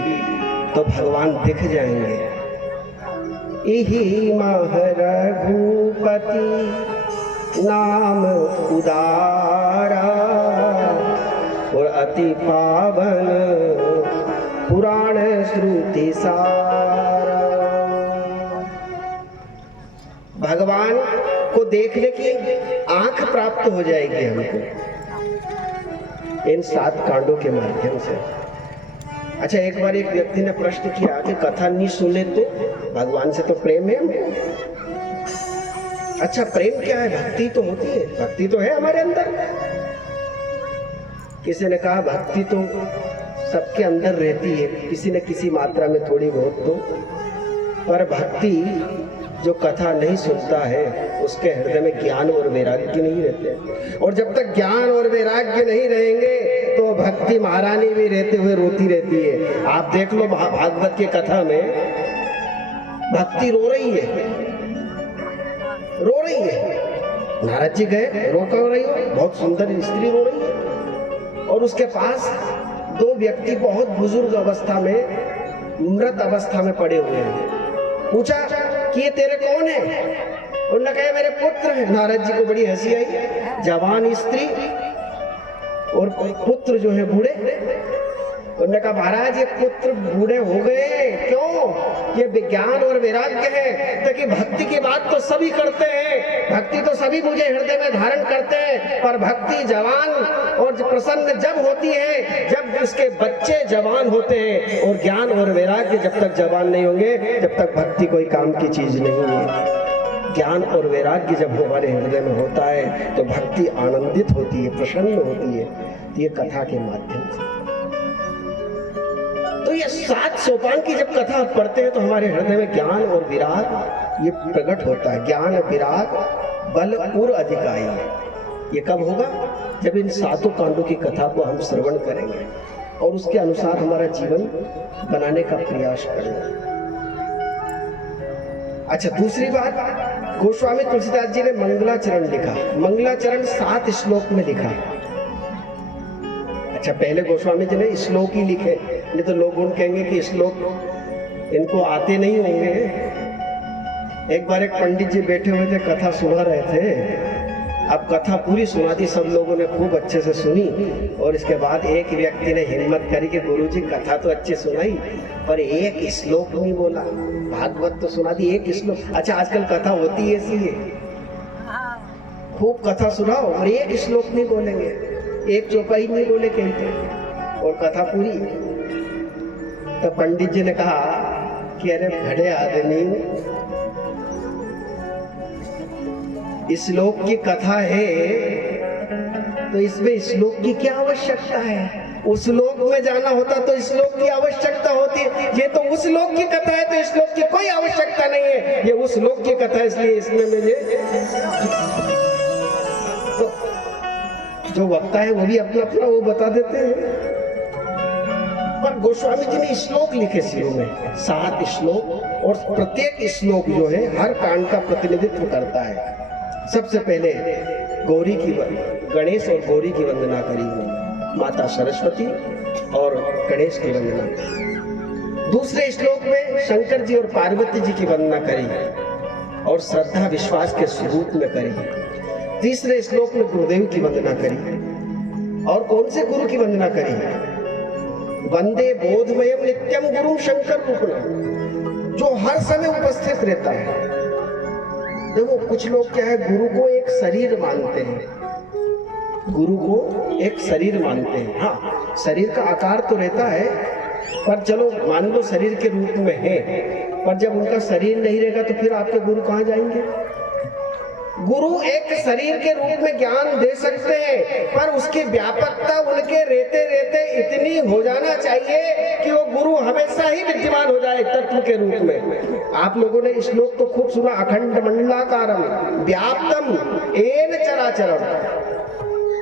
तो भगवान दिख जाएंगे। इहि मह रघुपति नाम उदारा और अति पावन पुराण श्रुति सारा। भगवान को देखने की आंख प्राप्त हो जाएगी हमको इन 7 कांडों के माध्यम से। अच्छा, एक बार एक व्यक्ति ने प्रश्न किया कि कथा नहीं सुने तो भगवान से तो प्रेम है हमको। अच्छा, प्रेम क्या है? भक्ति तो होती है, भक्ति तो है हमारे अंदर। किसी ने कहा भक्ति तो सबके अंदर रहती है, किसी न किसी मात्रा में थोड़ी बहुत तो। पर भक्ति जो कथा नहीं सुनता है उसके हृदय में ज्ञान और वैराग्य नहीं रहते। और जब तक ज्ञान और वैराग्य नहीं रहेंगे तो भक्ति महारानी भी रहते हुए रोती रहती है। आप देख लो भागवत की कथा में भक्ति रो रही है, रो रही है। नारद जी गए, रो कर रही हो, बहुत सुंदर स्त्री रो रही है। और उसके पास 2 व्यक्ति बहुत बुजुर्ग अवस्था में, मृत अवस्था में पड़े हुए हैं। पूछा कि ये तेरे कौन है? उन्होंने कहा मेरे पुत्र है। नारद जी को बड़ी हंसी आई। जवान स्त्री और पुत्र जो है बूढ़े। उन्होंने कहा महाराज ये पुत्र बूढ़े हो गए, क्यों? ये विज्ञान और वैराग्य है। ताकि भक्ति की बात तो सभी करते हैं, भक्ति तो सभी मुझे हृदय में धारण करते हैं, पर भक्ति जवान और प्रसन्न जब होती है जब उसके बच्चे जवान होते हैं। और ज्ञान और वैराग्य जब तक जवान नहीं होंगे तब तक भक्ति कोई काम की चीज नहीं है। ज्ञान और वैराग्य जब हमारे हृदय में होता है तो भक्ति आनंदित होती है, प्रसन्न होती है। ये कथा के माध्यम से तो ये 7 सोपान की जब कथा पढ़ते हैं तो हमारे हृदय में ज्ञान और विराग ये प्रकट होता है। ज्ञान विराग बल पूर्व अधिकारी है। ये कब होगा? जब इन 7 कांडों की कथा को हम श्रवण करेंगे और उसके अनुसार हमारा जीवन बनाने का प्रयास करेंगे। अच्छा, दूसरी बात, गोस्वामी तुलसीदास जी ने मंगलाचरण लिखा। मंगलाचरण 7 श्लोक में लिखा। अच्छा, पहले गोस्वामी जी ने श्लोक ही लिखे, नहीं तो लोग उन कहेंगे कि श्लोक इनको आते नहीं होंगे। एक बार एक पंडित जी बैठे हुए थे, कथा सुना रहे थे। अब कथा पूरी सुना दी, सब लोगों ने खूब अच्छे से सुनी। और इसके बाद एक व्यक्ति ने हिम्मत करी कि गुरुजी कथा तो अच्छी सुनाई पर एक श्लोक नहीं बोला। भागवत तो सुना दी, एक श्लोक। अच्छा, आजकल कथा होती ऐसी है, खूब कथा सुनाओ और एक श्लोक नहीं बोलेंगे, एक चौपाई नहीं बोले कहते और कथा पूरी। तो पंडित जी ने कहा कि अरे बड़े आदमी, श्लोक की कथा है तो इसमें श्लोक की क्या आवश्यकता है? उस श्लोक में जाना होता तो श्लोक की आवश्यकता होती। ये तो उस श्लोक की कथा है तो श्लोक की कोई आवश्यकता नहीं है। ये उस श्लोक की कथा है इसलिए इसमें मुझे तो जो वक्ता है वो भी अपना अपना वो बता देते हैं। पर गोस्वामी जी ने श्लोक लिखे शुरू में 7 श्लोक और प्रत्येक श्लोक जो है हर कांड का प्रतिनिधित्व करता है। सबसे पहले गौरी की गणेश और गौरी की वंदना करी, माता सरस्वती और गणेश की वंदना। दूसरे श्लोक में शंकर जी और पार्वती जी की वंदना करी और श्रद्धा विश्वास के स्वरूप में करी। तीसरे श्लोक में गुरुदेव की वंदना करी। और कौन से गुरु की वंदना करी? वंदे बोधमयम नित्यम गुरु शंकर रूपम, जो हर समय उपस्थित रहता है। देखो कुछ लोग क्या है, गुरु को एक शरीर मानते हैं, गुरु को एक शरीर मानते हैं। हाँ, शरीर का आकार तो रहता है, पर चलो मान लो शरीर के रूप में है, पर जब उनका शरीर नहीं रहेगा तो फिर आपके गुरु कहाँ जाएंगे? गुरु एक शरीर के रूप में ज्ञान दे सकते हैं, पर उसकी व्यापकता उनके रहते रहते इतनी हो जाना चाहिए कि वो गुरु हमेशा ही विद्यमान हो जाए तत्व के रूप में। आप लोगों ने श्लोक तो खूब सुना, अखंड मंडलाकारम व्याप्तम येन चराचरम।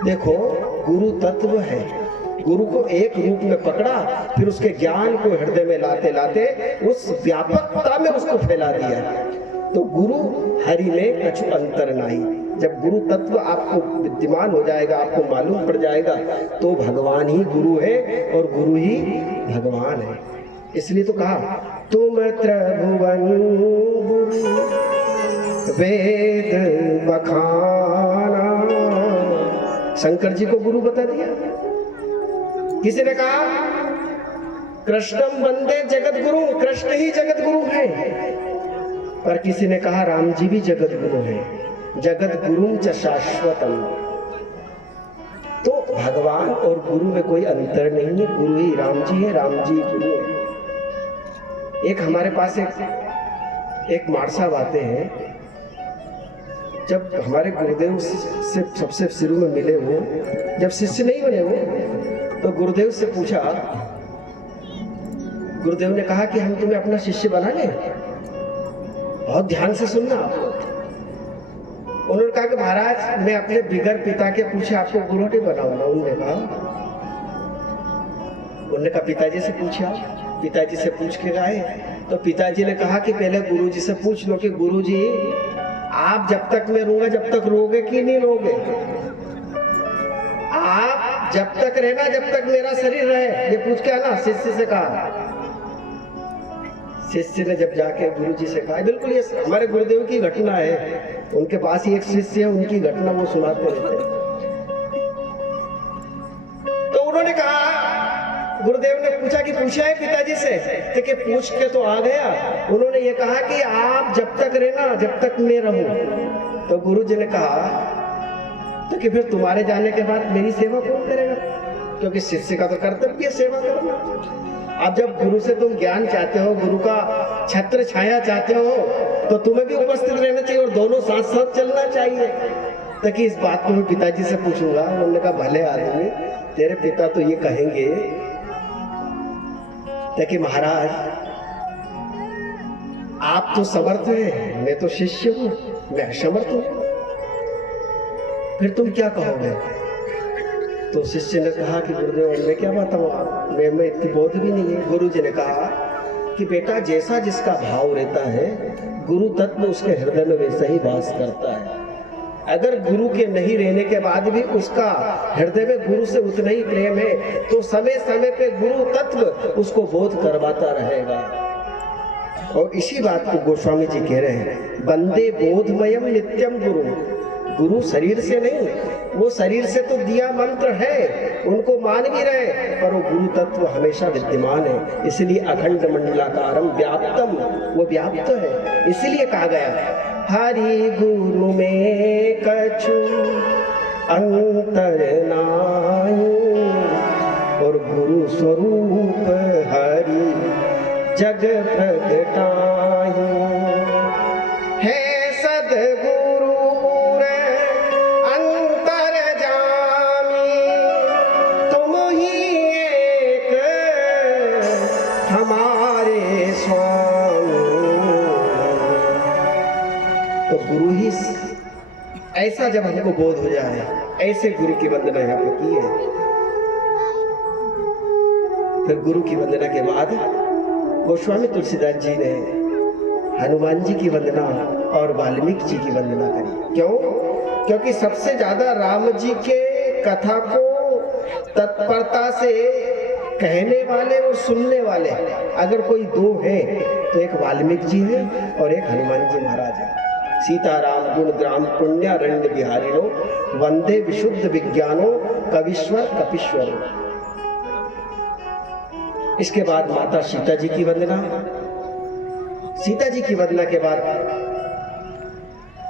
देखो गुरु तत्व है, गुरु को एक रूप में पकड़ा, फिर उसके ज्ञान को हृदय में लाते लाते उस व्यापकता में उसको फैला दिया। तो गुरु हरि में कछु अंतर नहीं। जब गुरु तत्व आपको विद्यमान हो जाएगा, आपको मालूम पड़ जाएगा, तो भगवान ही गुरु है और गुरु ही भगवान है। इसलिए तो कहा तुम त्रिभुवन वेद बखाना। शंकर जी को गुरु बता दिया। किसी ने कहा कृष्णम वंदे जगत गुरु, कृष्ण ही जगत गुरु है। पर किसी ने कहा राम जी भी जगत गुरु है, जगत गुरु च शाश्वतम। तो भगवान और गुरु में कोई अंतर नहीं है, गुरु ही राम जी है, राम जी गुरु है। एक हमारे पास एक मार साहब आते हैं, जब हमारे गुरुदेव से सबसे शुरू में मिले वो, जब शिष्य नहीं बने वो, तो गुरुदेव से पूछा, गुरुदेव ने कहा कि हम तुम्हें अपना शिष्य बना लें। बहुत ध्यान से सुनना आप। उन्होंने कहा कि महाराज मैं अपने बिगर पिता के पूछे आपको गुरु नहीं बनाऊंगा। उन्होंने कहा पिताजी से पूछा। पिताजी से पूछ के गए तो पिताजी ने कहा कि पहले गुरुजी से पूछ लो कि गुरुजी आप जब तक मैं रहूंगा जब तक रोगे कि नहीं रोगे? आप जब तक रहना जब तक मेरा शरीर रहे, ये पूछ के आना। शिष्य से कहा। शिष्य ने जब जाके गुरुजी से कहा, बिल्कुल ये हमारे गुरुदेव की घटना है, उनके पास ही एक शिष्य है, उनकी घटना वो सुनाते रहते हैं। तो उन्होंने कहा, गुरुदेव ने पूछा कि पूछा है पिताजी से? तो कि पूछ के तो आ गया। उन्होंने ये कहा कि आप जब तक रहना जब तक मैं रहूं। तो गुरुजी ने कहा तो कि फिर तुम्हारे जाने के बाद मेरी सेवा कौन करेगा? क्योंकि शिष्य का तो कर्तव्य है सेवा करना। अब जब गुरु से तुम ज्ञान चाहते हो, गुरु का छत्र छाया चाहते हो, तो तुम्हें भी उपस्थित रहना चाहिए और दोनों साथ साथ चलना चाहिए। ताकि इस बात को मैं पिताजी से पूछूंगा। उन्होंने कहा भले आदमी, तेरे पिता तो ये कहेंगे ताकि महाराज आप तो समर्थ हैं, मैं तो शिष्य हूं, मैं असमर्थ हूं, फिर तुम क्या कहोगे? तो शिष्य ने कहा कि गुरुदेव मैं क्या बताऊं, मैं इतनी बोध भी नहीं है। गुरु जी ने कहा कि बेटा जैसा जिसका भाव रहता है, गुरु तत्व उसके हृदय में वैसा ही वास करता है। अगर गुरु के नहीं रहने के बाद भी उसका हृदय में गुरु से उतना ही प्रेम है, तो समय समय पे गुरु तत्व उसको बोध करवाता रहेगा। और इसी बात को गोस्वामी जी कह रहे हैं, वंदे बोधमयम नित्यम गुरु। गुरु शरीर से नहीं, वो शरीर से तो दिया मंत्र है, उनको मान भी रहे, पर वो गुरु तत्व हमेशा विद्यमान है। इसलिए अखंड मंडलाकारम व्याप्तम, वो व्याप्त है। इसलिए कहा गया हरि गुरु में कछु अंतर नाहीं, और गुरु स्वरूप हरि जग प्रगटाहीं। है सद्गुरु ऐसा जब हमको बोध हो जाए, ऐसे गुरु की वंदना यहाँ पर की है। फिर गुरु की वंदना के बाद गोस्वामी तुलसीदास जी ने हनुमान जी की वंदना और वाल्मीकि जी की वंदना करी। क्यों? क्योंकि सबसे ज्यादा राम जी के कथा को तत्परता से कहने वाले और सुनने वाले अगर कोई दो हैं तो एक वाल्मीकि जी है और एक हनुमान जी महाराज है। सीताराम गुण ग्राम पुण्यारण्य बिहारिणो, वंदे विशुद्ध विज्ञानो कविश्वर कपीश्वर। इसके बाद माता सीता जी की वंदना। सीता जी की वंदना के बाद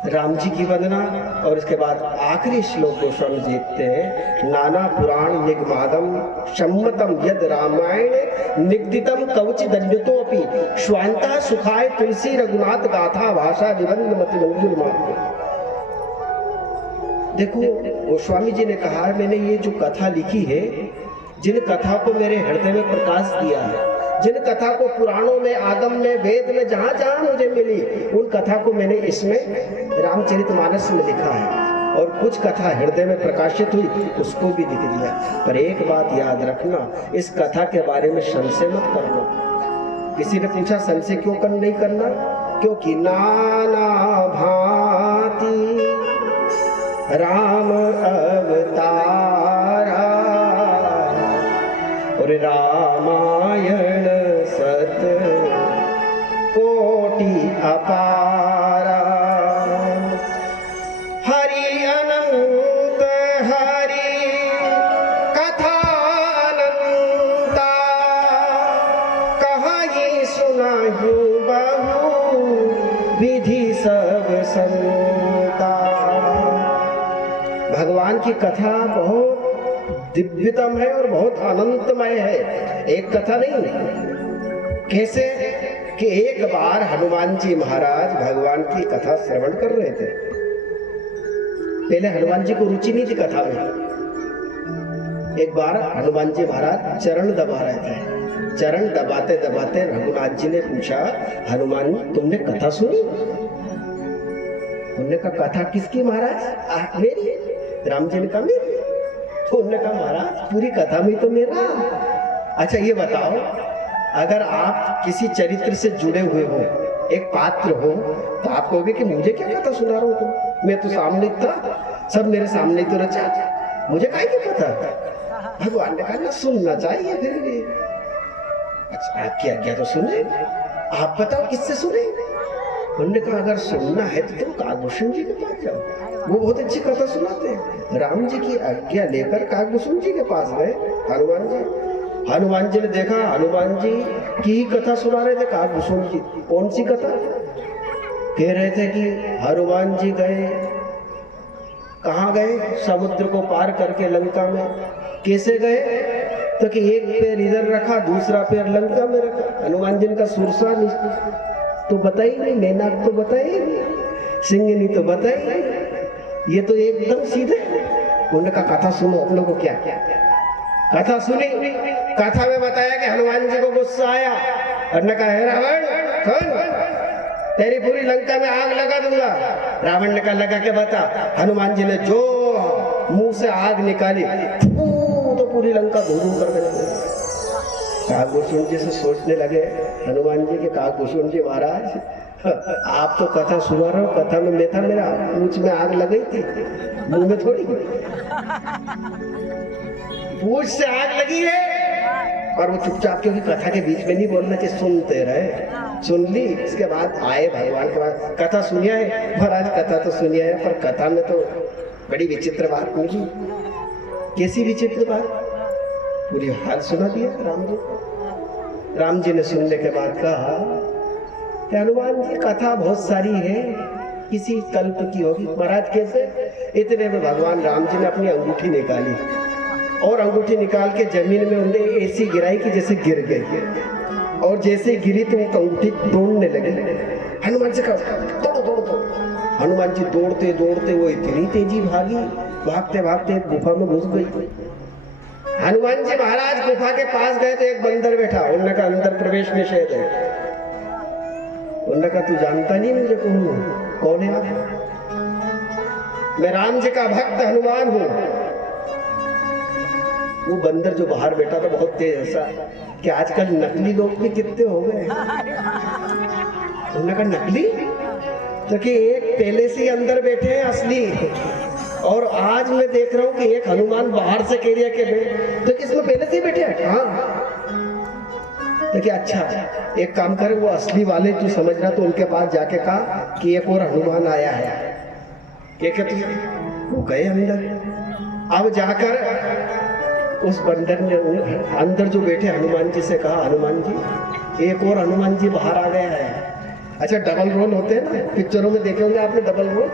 राम जी की वंदना और इसके बाद आखिरी श्लोक गोस्वामी जी लिखते हैं, नाना पुराण निगमागम सम्मतम यद रामायण निगदितम कवच दंडतोपि श्वांता सुखाय तुलसी रघुनाथ गाथा भाषा निबंध मति मंजूर मात्र। देखो गोस्वामी जी ने कहा, मैंने ये जो कथा लिखी है, जिन कथा को मेरे हृदय में प्रकाश दिया है, जिन कथा को पुराणों में, आगम में, वेद में, जहां जहां मुझे मिली, उन कथा को मैंने इसमें रामचरितमानस में लिखा है। और कुछ कथा हृदय में प्रकाशित हुई, उसको भी लिख दिया। पर एक बात याद रखना, इस कथा के बारे में संशय मत करना। किसी ने पूछा संशय क्यों नहीं करना? क्योंकि नाना भांति राम अवतारा और रामायण सत कोटि अपारा। हरि अनंत हरि कथा अनंता, कहीं सुनाहु बहु विधि सब संता। भगवान की कथा बहुत दिव्यतम है और बहुत अनंतमय है। एक कथा नहीं। कैसे कि एक बार हनुमान जी महाराज भगवान की कथा श्रवण कर रहे थे। पहले हनुमान जी को रुचि नहीं थी कथा में। एक बार हनुमान जी महाराज चरण दबा रहे थे। चरण दबाते दबाते रघुनाथ जी ने पूछा, हनुमान तुमने कथा सुनी? उन्होंने कहा कथा किसकी महाराज? मेरी। राम जी ने कहा मेरी। तो उन्होंने कहा महाराज पूरी कथा में तो मेरा। अच्छा ये बताओ, अगर आप किसी चरित्र से जुड़े हुए हो, एक पात्र हो, तो आप कहोगे कि मुझे क्या कथा सुना रहे हो तुम? मैं तो सामने था, सब मेरे सामने तो रचा, मुझे काहे की पता? भगवान ने कहा ना सुनना चाहिए फिर भी। अच्छा आपकी आज्ञा तो सुने, आप बताओ किससे सुने? उन्होंने कहा अगर सुनना है तो तुम काकभूषण जी के पास जाओ, वो बहुत अच्छी कथा सुनाते हैं। राम जी की आज्ञा लेकर काकभूषण जी के पास गए हनुमान जी। हनुमान जी ने देखा हनुमान जी की कथा सुना रहे थे काकभूषण जी। कौन सी कथा? कह रहे थे कि हनुमान जी गए, कहाँ गए? समुद्र को पार करके लंका में। कैसे गए? तो कि एक पैर इधर रखा, दूसरा पैर लंका में रखा। हनुमान जी का सुरसा तो बताई नहीं, नैनाक तो बताई नहीं, सिंगनी तो बताई नहीं, ये तो एकदम सीधे। उन्होंने कहा कथा सुनो। हम लोग को क्या कथा सुनी? कथा में बताया कि हनुमान जी को गुस्सा आया और ने कहा रावण सुन, तेरी पूरी लंका में आग लगा दूंगा। रावण ने कहा लगा के बता। हनुमान जी ने जो मुंह से आग निकाली तो पूरी लंका धूम कर देने लगी। काकभूषण जी से सोचने लगे हनुमान जी के, काकभूषण जी महाराज आप तो कथा सुना रहे हो, कथा में मैं था, मेरा पूंछ में आग लग गई थी, मुंह में थोड़ी। पूंछ से आग लगी है और वो चुपचाप, क्योंकि कथा के बीच में नहीं बोलना चाहिए, सुनते रहे। सुन ली, इसके बाद आए भगवान के पास। कथा सुनिया है महाराज? कथा तो सुनिया है, पर कथा में तो बड़ी विचित्र बात मिली। कैसी विचित्र बात? पूरी हाल सुना दिया राम जी। राम जी ने सुनने के बाद कहा कि हनुमान जी कथा बहुत सारी है, किसी कल्प की होगी। महाराज कैसे? इतने में भगवान राम जी ने अपनी अंगूठी निकाली और अंगूठी निकाल के जमीन में उन्हें ऐसी गिराई कि जैसे गिर गई, और जैसे गिरी तो वो अंगूठी तोड़ने लगे। हनुमान जी कहा तोड़ो तोड़ो तोड़ो। हनुमान जी दौड़ते दौड़ते वो इतनी तेजी भागी, भागते भागते गुफा में घुस गई। हनुमान जी महाराज गुफा के पास गए तो एक बंदर बैठा। उन्होंने कहा अंदर प्रवेश निषेध है। उन्होंने कहा तू जानता नहीं मुझे कौन है आप? मैं राम जी का भक्त हनुमान हूं। वो बंदर जो बाहर बैठा था बहुत तेज हंसा कि आजकल नकली लोग भी कितने हो गए। उन्होंने कहा नकली? तो कि एक पहले से अंदर बैठे हैं असली, और आज मैं देख रहा हूँ कि एक हनुमान बाहर से कह रहा के तो किसमें पहले से ही बैठे हैं। हाँ तो क्या अच्छा एक काम करे, वो असली वाले जो समझ रहा तो उनके पास जाके कहा कि एक और हनुमान आया है। क्या कहते वो गए अंदर। अब जाकर उस बंदर ने अंदर जो बैठे हनुमान जी से कहा हनुमान जी एक और हनुमान जी बाहर आ गया है। अच्छा डबल रोल होते हैं ना, पिक्चरों में देखे होंगे आपने डबल रोल।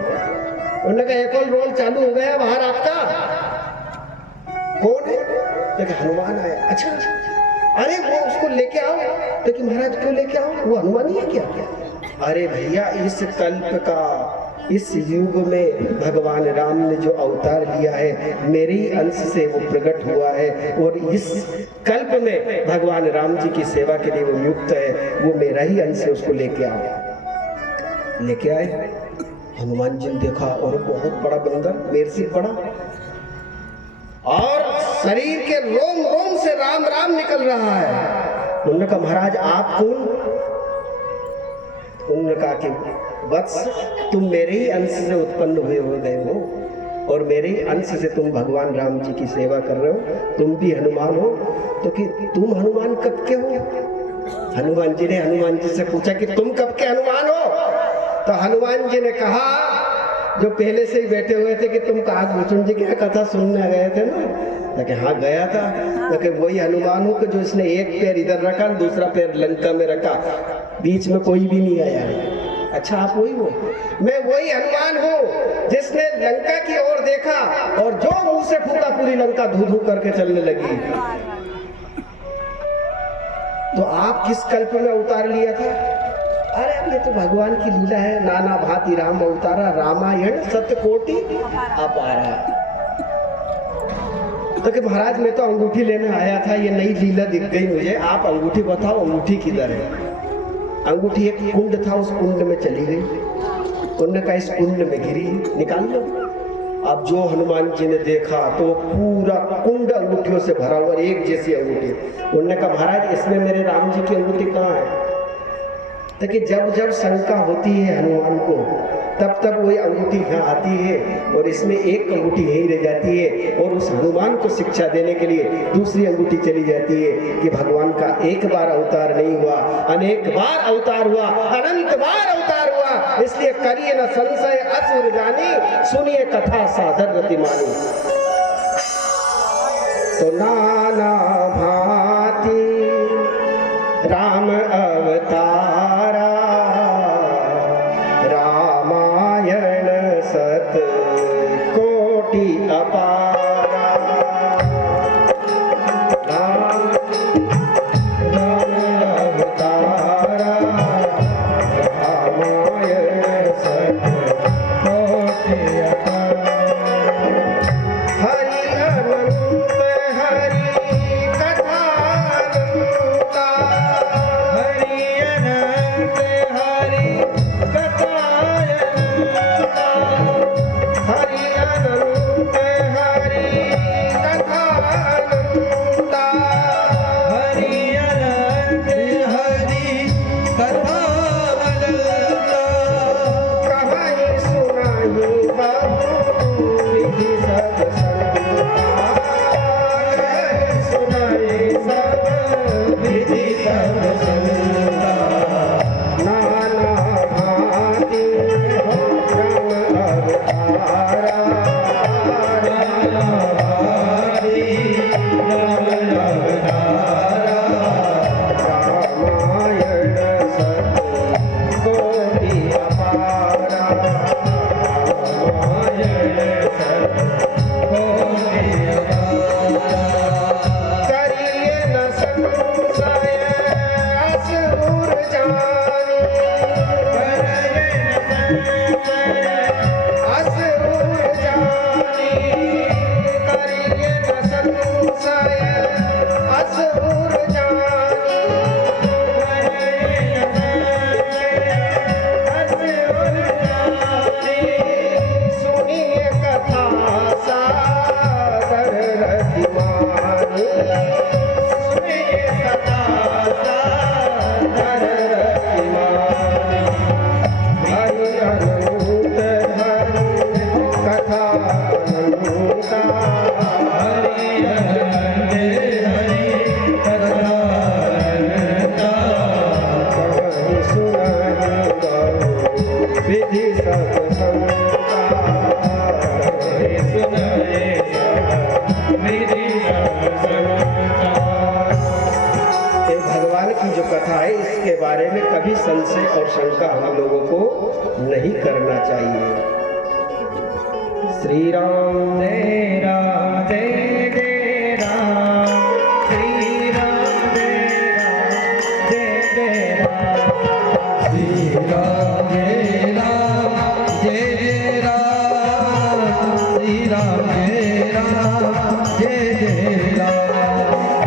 उन्होंने कहा एक और रोल चालू हो गया बाहर आपका, कौन है? देखा हनुमान आया। अच्छा अरे वो उसको लेके आओ। लेकिन महाराज क्यों लेके आओ, वो हनुमान ही है क्या? अरे भैया इस कल्प का, इस युग में भगवान राम ने जो अवतार लिया है मेरे ही अंश से वो प्रकट हुआ है, और इस कल्प में भगवान राम जी की सेवा के लिए वो नियुक्त है, वो मेरा ही अंश है, उसको लेके आओ। लेके आए। हनुमान जी ने देखा और बहुत बड़ा बंदर, मेरे से बड़ा, और शरीर के रोम रोम से राम राम निकल रहा है। उन्होंने कहा महाराज आप कौन? उन्होंने कहा कि वत्स तुम मेरे ही अंश से उत्पन्न हुए हो गए हो, और मेरे ही अंश से तुम भगवान राम जी की सेवा कर रहे हो, तुम भी हनुमान हो। तो कि तुम हनुमान कब के हो? हनुमान जी ने हनुमान जी से पूछा कि तुम कब के हनुमान हो? तो हनुमान जी ने कहा जो पहले से ही बैठे हुए थे कि तुम काकभूषण जी की कथा सुनने गए थे ना। तो हाँ गया था। तो वही हनुमान हूँ कि जो इसने एक पैर इधर रखा, दूसरा पैर लंका में रखा, बीच में कोई भी नहीं आया। अच्छा आप वही हो? मैं वही हनुमान हूँ जिसने लंका की ओर देखा और जो मुंह से फूका पूरी लंका धू धू करके चलने लगी। तो आप किस कल्प में अवतार लिया था? अरे ये तो भगवान की लीला है, नाना भांति राम अवतारा, रामायण सत्य कोटि अपारा। तो कि महाराज मैं तो अंगूठी लेने आया था, ये नई लीला दिख गई मुझे, आप अंगूठी बताओ अंगूठी किधर है? अंगूठी एक कुंड था, उस कुंड में चली गई। उन्होंने कहा इस कुंड में गिरी, निकाल लो। अब जो हनुमान जी ने देखा तो पूरा कुंड अंगूठियों से भरा हुआ, एक जैसी अंगूठी। उन्होंने कहा महाराज इसमें मेरे राम जी की अंगूठी कहाँ है? तो कि जब जब शंका होती है हनुमान को तब तब वही अंगूठी यहाँ आती है, और इसमें एक अंगूठी यहीं रह जाती है, और उस हनुमान को शिक्षा देने के लिए दूसरी अंगूठी चली जाती है कि भगवान का एक बार अवतार नहीं हुआ, अनेक बार अवतार हुआ, अनंत बार अवतार हुआ। इसलिए करिए न संशय असुर जानी, सुनिए कथा साधर रति मानी। तो नाना भांति राम अवतारा, रामायण सत कोटि अपारा। राम अवतारा, रामायण सत कोटि अपारा। हरि अनंत हरि कथा अनंता, हरि अनंत हरि कथा अनंता, हरि अनंत हरि कथा अनंता, हरि अनंत हरि कथा अनंता। कहानी सुनाई बाबू विधि सत्संगा, कहानी सुनाई सब विधि सत्संगा। नाना भांति राम अवतारा, नाना भांति राम अवतारा, रामायण सत कोटि अपारा, रामायण सत कोटि अपारा। करिए न संशय असुर जानी, करिए न संशय असुर जानी, करिए न संशय असुर जानी, करिए न संशय असुर जानी। सुनिए कथा सादर रति मानी, सुनिए कथा सादर रति मानी। हरि अनंत हरि कथा अनंता, हरि अनंत हरि कथा अनंता। कहानी सुनाई बाबू विधि सत्संगा, कहानी सुनाई सब विधि सत्संगा। ये भगवान की जो कथा है इसके बारे में कभी संशय और शंका हम लोगों को नहीं करना चाहिए। श्री राम जय राम जय जय राम, श्री राम जय राम जय जय राम, श्री राम जय राम जय जय राम, श्री राम जय राम जय जय राम, श्री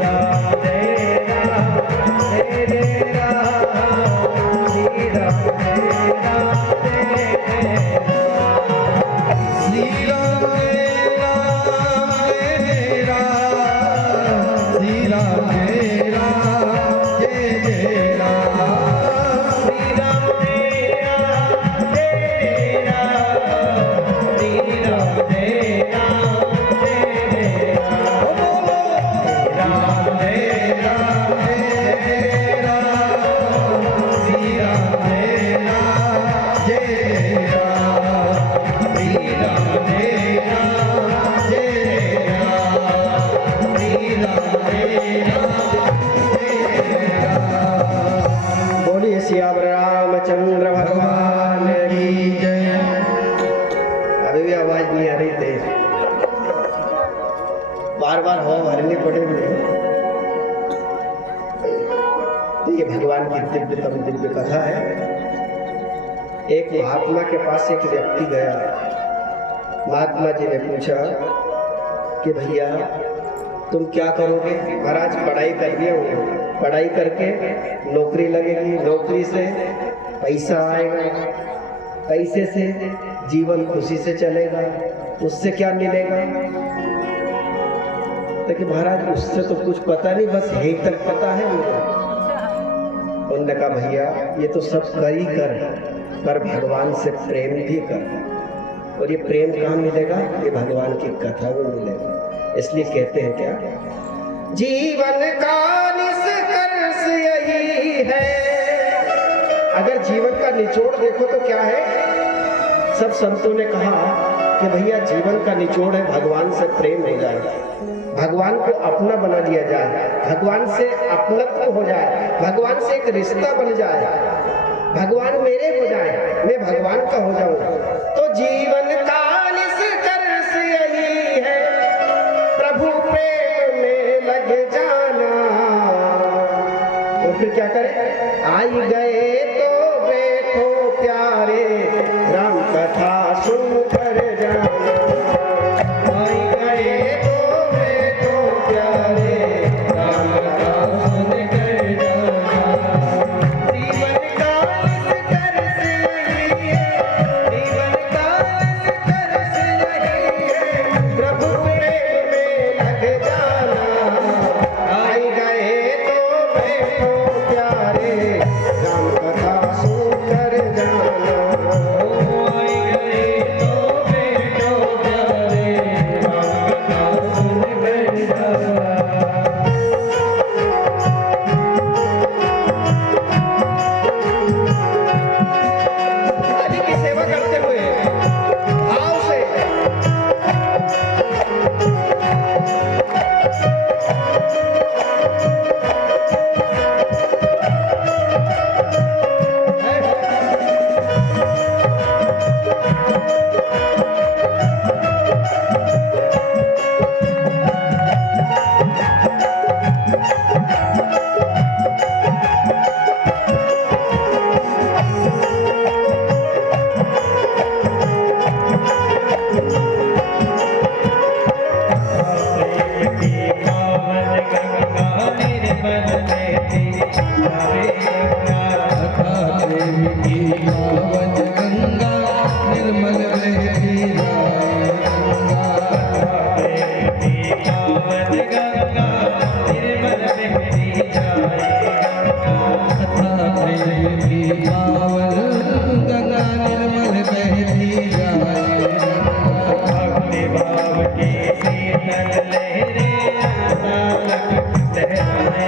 राम जय राम जय जय राम, श्री राम जय राम जय जय राम। श्री राम जय राम जय राम, श्री राम जय राम जय जय राम, श्री राम जय राम जय राम, श्री राम जय राम जय जय राम। बोलो राम जय राम जय राम, श्री राम जय राम जय जय राम, श्री राम जय राम जय जय राम, श्री राम जय राम जय जय राम। बोलिए सियावर रामचंद्र भगवान की जय। अभी भी आवाज नहीं आ रही तेज, बार बार हो भरने पड़े हुए। तो ये भगवान की दिव्यतम दिव्य कथा है। एक महात्मा के पास एक व्यक्ति गया। महात्मा जी ने पूछा कि भैया तुम क्या करोगे? महाराज पढ़ाई कर लिए हो, पढ़ाई करके नौकरी लगेगी, नौकरी से पैसा आएगा, पैसे से जीवन खुशी से चलेगा, उससे क्या मिलेगा? लेकिन महाराज उससे तो कुछ पता नहीं, बस यही तक पता है मुझे। उन्होंने कहा भैया ये तो सब कर ही कर भगवान से प्रेम भी कर, और ये प्रेम कहाँ मिलेगा? ये भगवान की कथा में मिलेगा। इसलिए कहते हैं क्या, जीवन का निष्कर्ष यही है। अगर जीवन का निचोड़ देखो तो क्या है? सब संतों ने कहा कि भैया जीवन का निचोड़ है भगवान से प्रेम हो जाए, भगवान को अपना बना लिया जाए, भगवान से अपनत्व हो जाए, भगवान से एक रिश्ता बन जाए, भगवान मेरे हो जाए, मैं भगवान का हो जाऊं। तो जीवन का निष्कर्ष यही है, प्रभु प्रेम में लग जाना। और फिर क्या करें? आई गए तो बैठो प्यारे, राम कथा सुन कर जाना। आई गए तो बैठो प्यारे, राम कथा सुन कर जाना। जीवन का निष्कर्ष यही है, जीवन का निष्कर्ष यही है, प्रभु प्रेम में लग जाना। आई गए तो बैठो प्यारे, राम कथा सुन कर जाना। आई गए तो बैठो प्यारे, राम कथा सुन कर जाना। आदि की सेवा करते हुए भाव से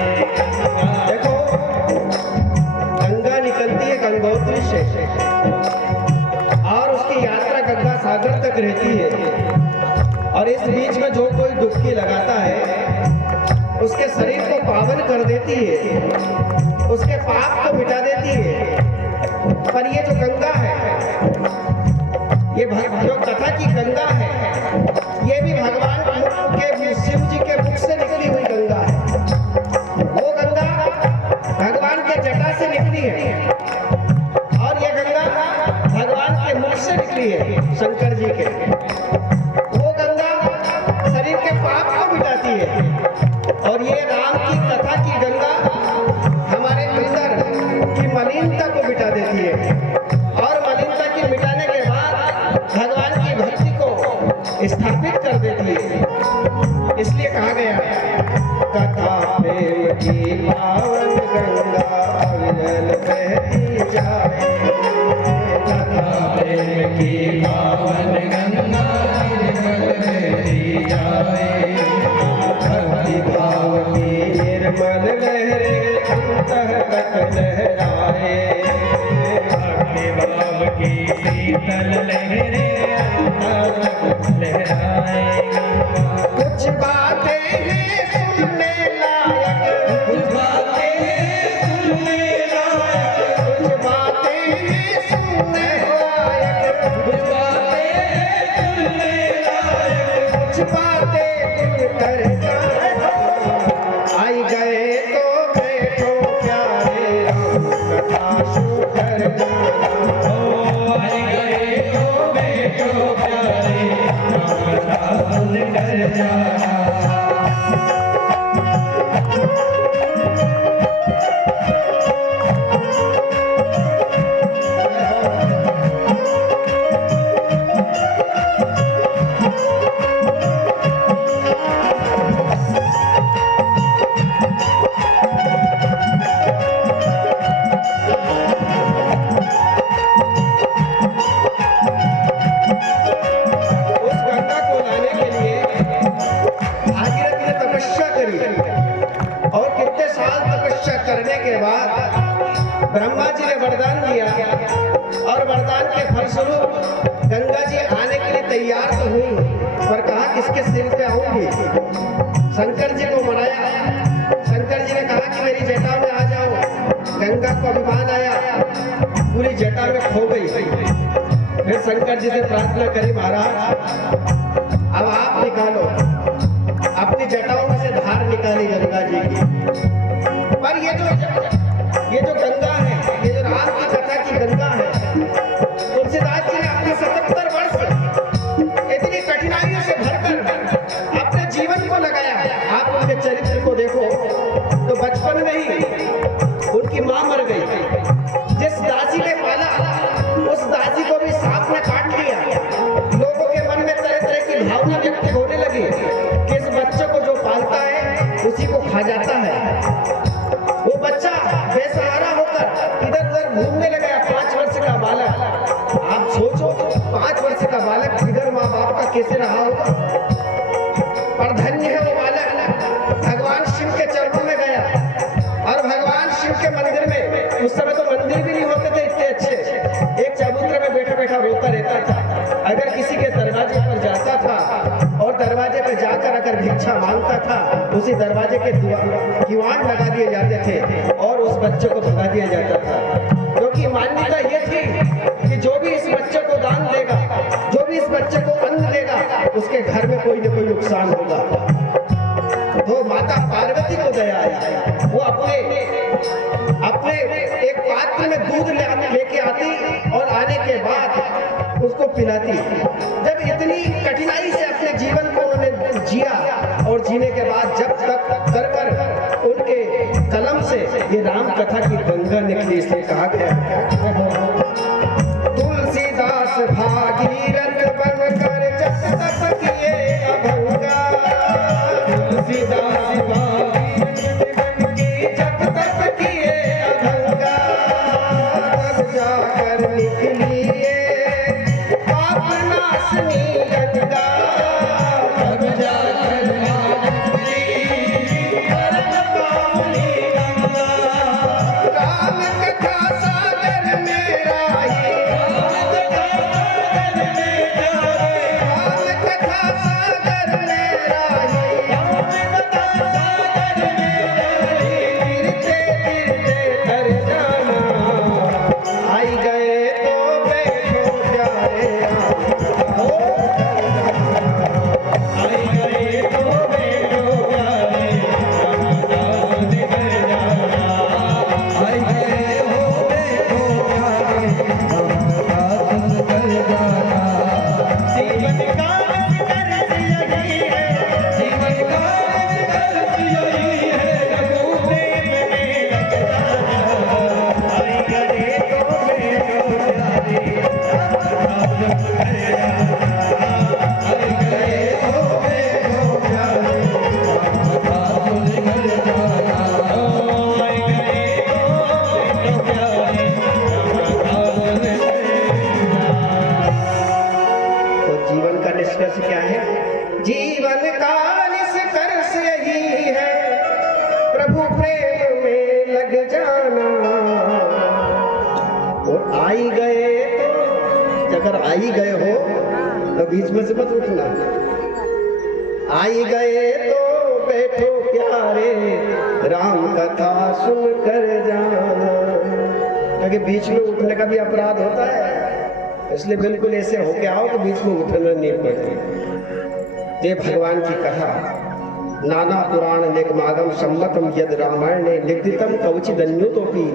देखो गंगा निकलती है गंगोत्री से और उसकी यात्रा गंगा सागर तक रहती है, और इस बीच में जो कोई डुबकी लगाता है उसके शरीर को पावन कर देती है, उसके पाप को मिटा देती है। पर ये जो गंगा है, ये जो कथा की गंगा है, ये भी भगवान के शिव जी के मुख से निकली हुई गंगा है। वो गंगा भगवान के जटा से निकली है और ये गंगा भगवान के मुख से निकली है, शंकर जी के। वो गंगा शरीर के पाप को मिटाती है और ये राम की कथा की गंगा हमारे अंदर की मलिनता को मिटा देती है और मलिनता की मिटाने के बाद भगवान की भक्ति को स्थापित कर देती है। इसलिए कहा गया, कथा प्रेम की पावन गंगा विरल बहती जाए, कथा प्रेम की पावन गंगा विरल बहती जाए। भक्ति भाव की निर्मल लहरे अंतःगत लहराए, भक्ति भाव की शीतल लहरे अंतर्गत लहराए। कुछ बातें हैं सुनने लायक, कुछ बातें सुनने लायक, कुछ बातें हैं सुनने लायक, कुछ बातें सुनने लायक। कुछ बातें सुनकर आई गए तो बैठो प्यारे राम कथा सुनकर जाना। ओ आई गए तो बैठो प्यारे राम कथा सुनकर जाना। उस गंगा को लाने के लिए भागीरथ ने तपस्या करी और कितने साल तपस्या करने के बाद ब्रह्मा जी ने वरदान दिया और वरदान के फलस्वरूप गंगा जी आने के लिए तैयार तो हुई, पर कहा किसके सिर पे आऊंगी। शंकर जी को मनाया, शंकर जी ने कहा कि मेरी जटा में आ जाओ। गंगा को अभिमान आया, पूरी जटा में खो गई। फिर शंकर जी से प्रार्थना करी, महाराज अब आप निकालो। अपनी जटाओं में से धार निकाली गंगा जी की। पर ये जो गंगा है, ये जो राम की कथा की गंगा है, तुलसीदास जी ने अपने 77 वर्ष इतनी कठिनाइयों से भरकर अपने जीवन को लगाया। आप उनके चरित्र को देखो तो बचपन में ही उनकी मां मर गई। जिस दासी ने पाला उस दासी को भी सांप ने काट लिया। लोगों के मन में तरह तरह की भावना व्यक्त होने लगी कि इस बच्चे को जो पालता है उसी को खा जाता है। वो बच्चा बेसहारा होकर इधर उधर घूमने लगा। 5 वर्ष का बालक, आप सोचो 5 वर्ष का बालक इधर माँ बाप का कैसे रहा होगा। पर धन्य है वो बालक, भगवान शिव के चरणों में गया और भगवान शिव के मंदिर में, उस समय तो मंदिर भी नहीं होते थे इतने अच्छे, एक चबूतरे में बैठा बैठा रोता रहता था। अगर किसी के दरवाजे पर जाता था और दरवाजे पर जाकर अगर भिक्षा मांगता था, उसी दरवाजे के किवाड़ लगा दिए जाते थे और उस बच्चे को भगा दिया जाता था। क्योंकि मान्यता ये थी कि जो भी इस बच्चे को दान देगा, जो भी इस बच्चे को अन्न देगा, उसके घर में कोई न कोई नुकसान होगा। तो माता पार्वती को दया आई, वो अपने एक पात्र में दूध लेके आती और आने के बाद उसको पिलाती। जब इतनी कठिनाई से अपने जीवन को उन्होंने जिया और जीने के बाद जब तक कर उनके कलम से ये राम कथा की गंगा निकली, इसलिए कहा गया तुलसीदास भागीरथ बनकर जप तप किए अभंगा। तुलसीदास भागीरथ बनके जप तप किए अभंगा। तब जाकर निकली ये पाप नाशनी गंगा। तब जाकर निकली परम पावनी गंगा। राम कथा सागर में राही, राम कथा सागर में जाए, राम कथा सागर में राही। राम कथा सागर में जाए। निष्कर्ष क्या है? जीवन का निष्कर्ष यही है, प्रभु प्रेम में लग जाना। और आई गए तो, अगर आई गए हो तो बीच में से मत उठना। आई गए तो बैठो प्यारे, राम कथा सुन कर जाना। क्योंकि बीच में उठने का भी अपराध होता है, इसलिए बिल्कुल ऐसे होके आओ तो बीच में उठना नहीं पड़े। ये भगवान की कथा नाना पुराण निगमागम सम्मतम यद रामायण ने निगदितम कवचिदन्युतोपि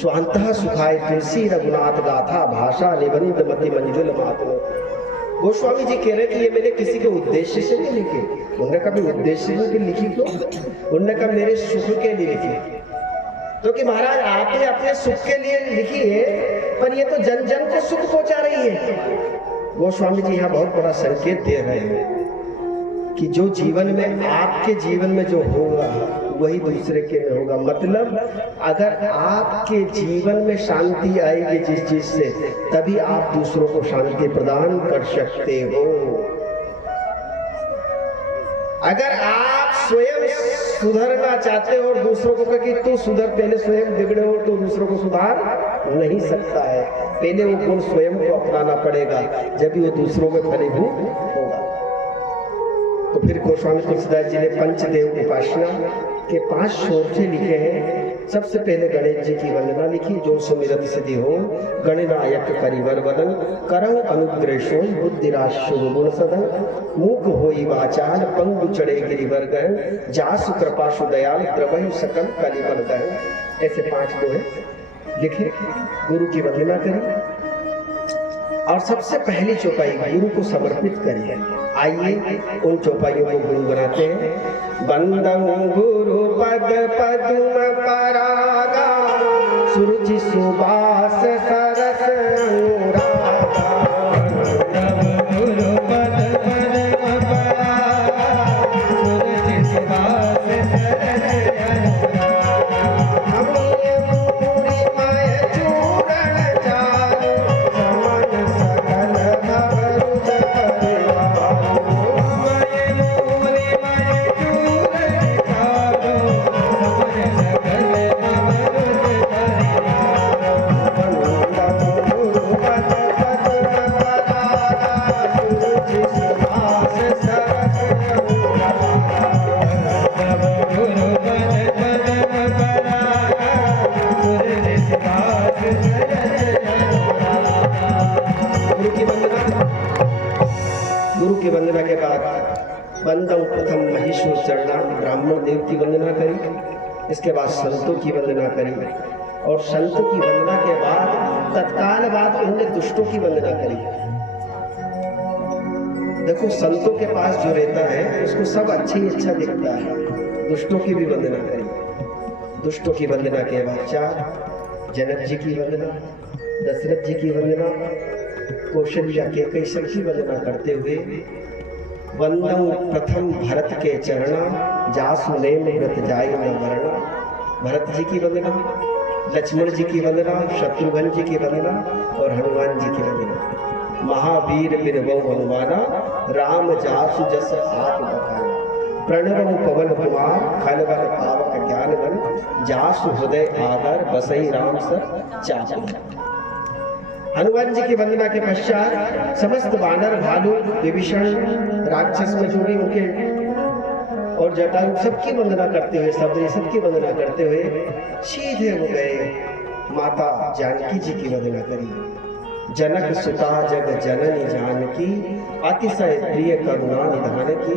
स्वांतः सुखाय तुलसी रघुनाथ गाथा भाषा निबंध मति मंजुल मातु। गोस्वामी जी कह रहे थे ये मैंने किसी के उद्देश्य से नहीं लिखी। उन्होंने कभी उद्देश्य से लिखी क्यों? उन्होंने कहा मेरे सुख के लिए लिखी। तो कि महाराज आपने अपने सुख के लिए लिखी है, पर ये तो जन जन को सुख पहुंचा रही है। गोस्वामी जी यहाँ बहुत बड़ा संकेत दे रहे हैं कि जो जीवन में आपके जीवन में जो होगा वही दूसरे के में होगा। मतलब अगर आपके जीवन में शांति आएगी जिस चीज से, तभी आप दूसरों को शांति प्रदान कर सकते हो। अगर आप स्वयं सुधरना चाहते हो और दूसरों को कहे कि तू सुधर, पहले स्वयं बिगड़े हो तो दूसरों को सुधार नहीं सकता है। पहले वो गुण स्वयं को अपनाना पड़ेगा, जब भी वो दूसरों में फलीभूत होगा। तो फिर गोस्वामी तुलसीदास जी ने पंचदेव उपासना के 5 शोधे लिखे हैं। सबसे पहले गणेश जी की वंदना लिखी, जो सुमिरत सिद्धि हो गणनायक करिवर वदन, करहु अनुग्रेशो बुद्धिराज शुभ गुण सदन, मूक होई वाचाल पंगु चढ़े गिरिवर गहन, जासु कृपाशु दयाल द्रवहु सकल कलिवर दहन। ऐसे 5 दोहे लिखे, गुरु की वंदना करी और सबसे पहली चौपाई गुरु को समर्पित करिए। आइए उन चौपाइयों को गुनगुनाते हैं। बंदं गुरु पद पद्म परागा, सुरुचि सुबास सरस अनुरागा। गुरु पद पद्म परागा, सुरुचि सुबास सरस अनुरागा। अमीय मूरी मय चूरण चारु, समन सकल भवरुज परिवार। गुरु की वंदना के बाद बंदम प्रथम महेश्वर चरणा ब्राह्मण देव की वंदना करी। इसके बाद संतों की वंदना करी और संतों की वंदना के बाद तत्काल बाद उनने दुष्टों की वंदना करी। देखो संतों के पास जो रहता है उसको सब अच्छा ही अच्छा दिखता है। दुष्टों की भी वंदना करी। दुष्टों की वंदना के बाद 4 जनक जी की वंदना, दशरथ जी की वंदना, कौशल्या के कई की वंदना करते हुए वंदन प्रथम भरत के चरणा, जासु नेम व्रत जाय न वरना। भरत जी की वंदना, लक्ष्मण जी की वंदना, शत्रुघ्न जी की वंदना और हनुमान जी की वंदना। महावीर बिरबौ हनुमाना, राम जासु जस आप बखाना। प्रणव पवन कुमार, खलवन पावक ज्ञानवन, जासु हृदय आदर बसई राम सर चाप। हनुमान जी की वंदना के पश्चात समस्त वानर, भालू, विभीषण, राक्षस में जो भी उनके और जटायु सबकी वंदना करते हुए, सबरी सबकी वंदना करते हुए सीधे हो गए माता जानकी जी की वंदना करी। जनक सुता जग जननी जानकी, अतिशय प्रिय करुणा निधान की।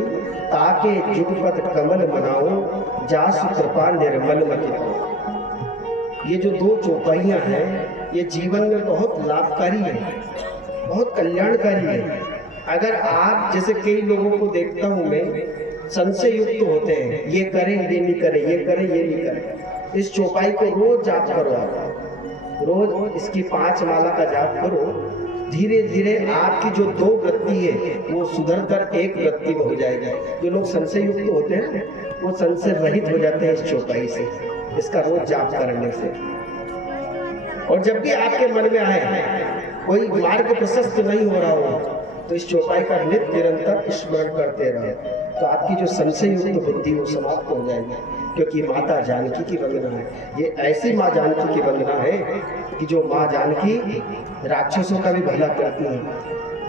ताके जुगपत कमल मनाओ, जासु कृपा निर्मल मति को। ये जो 2 चौपाइयां हैं ये जीवन में बहुत लाभकारी है, बहुत कल्याणकारी है। अगर आप जैसे कई लोगों को देखता हूं मैं, संशय युक्त होते हैं, ये करें ये नहीं करें, ये करें ये नहीं करें। इस चौपाई को रोज जाप करो, आप रोज इसकी 5 माला का जाप करो। धीरे धीरे आपकी जो 2 वृत्ति है वो सुधर कर 1 वृत्ति में हो जाएगी। जो लोग संशय युक्त होते हैं वो संशय रहित हो जाते हैं इस चौपाई से, इसका रोज जाप करने से। और जब भी आपके मन में आए कोई मार्ग प्रशस्त नहीं हो रहा हो, तो तो इस चौपाई का नित्य निरंतर स्मरण करते रहे तो आपकी जो संशय युक्त बुद्धि वो समाप्त हो जाएगी, क्योंकि माता जानकी की वंदना है। ये ऐसी माँ जानकी की वंदना है कि जो माँ जानकी राक्षसों का भी भला करती है।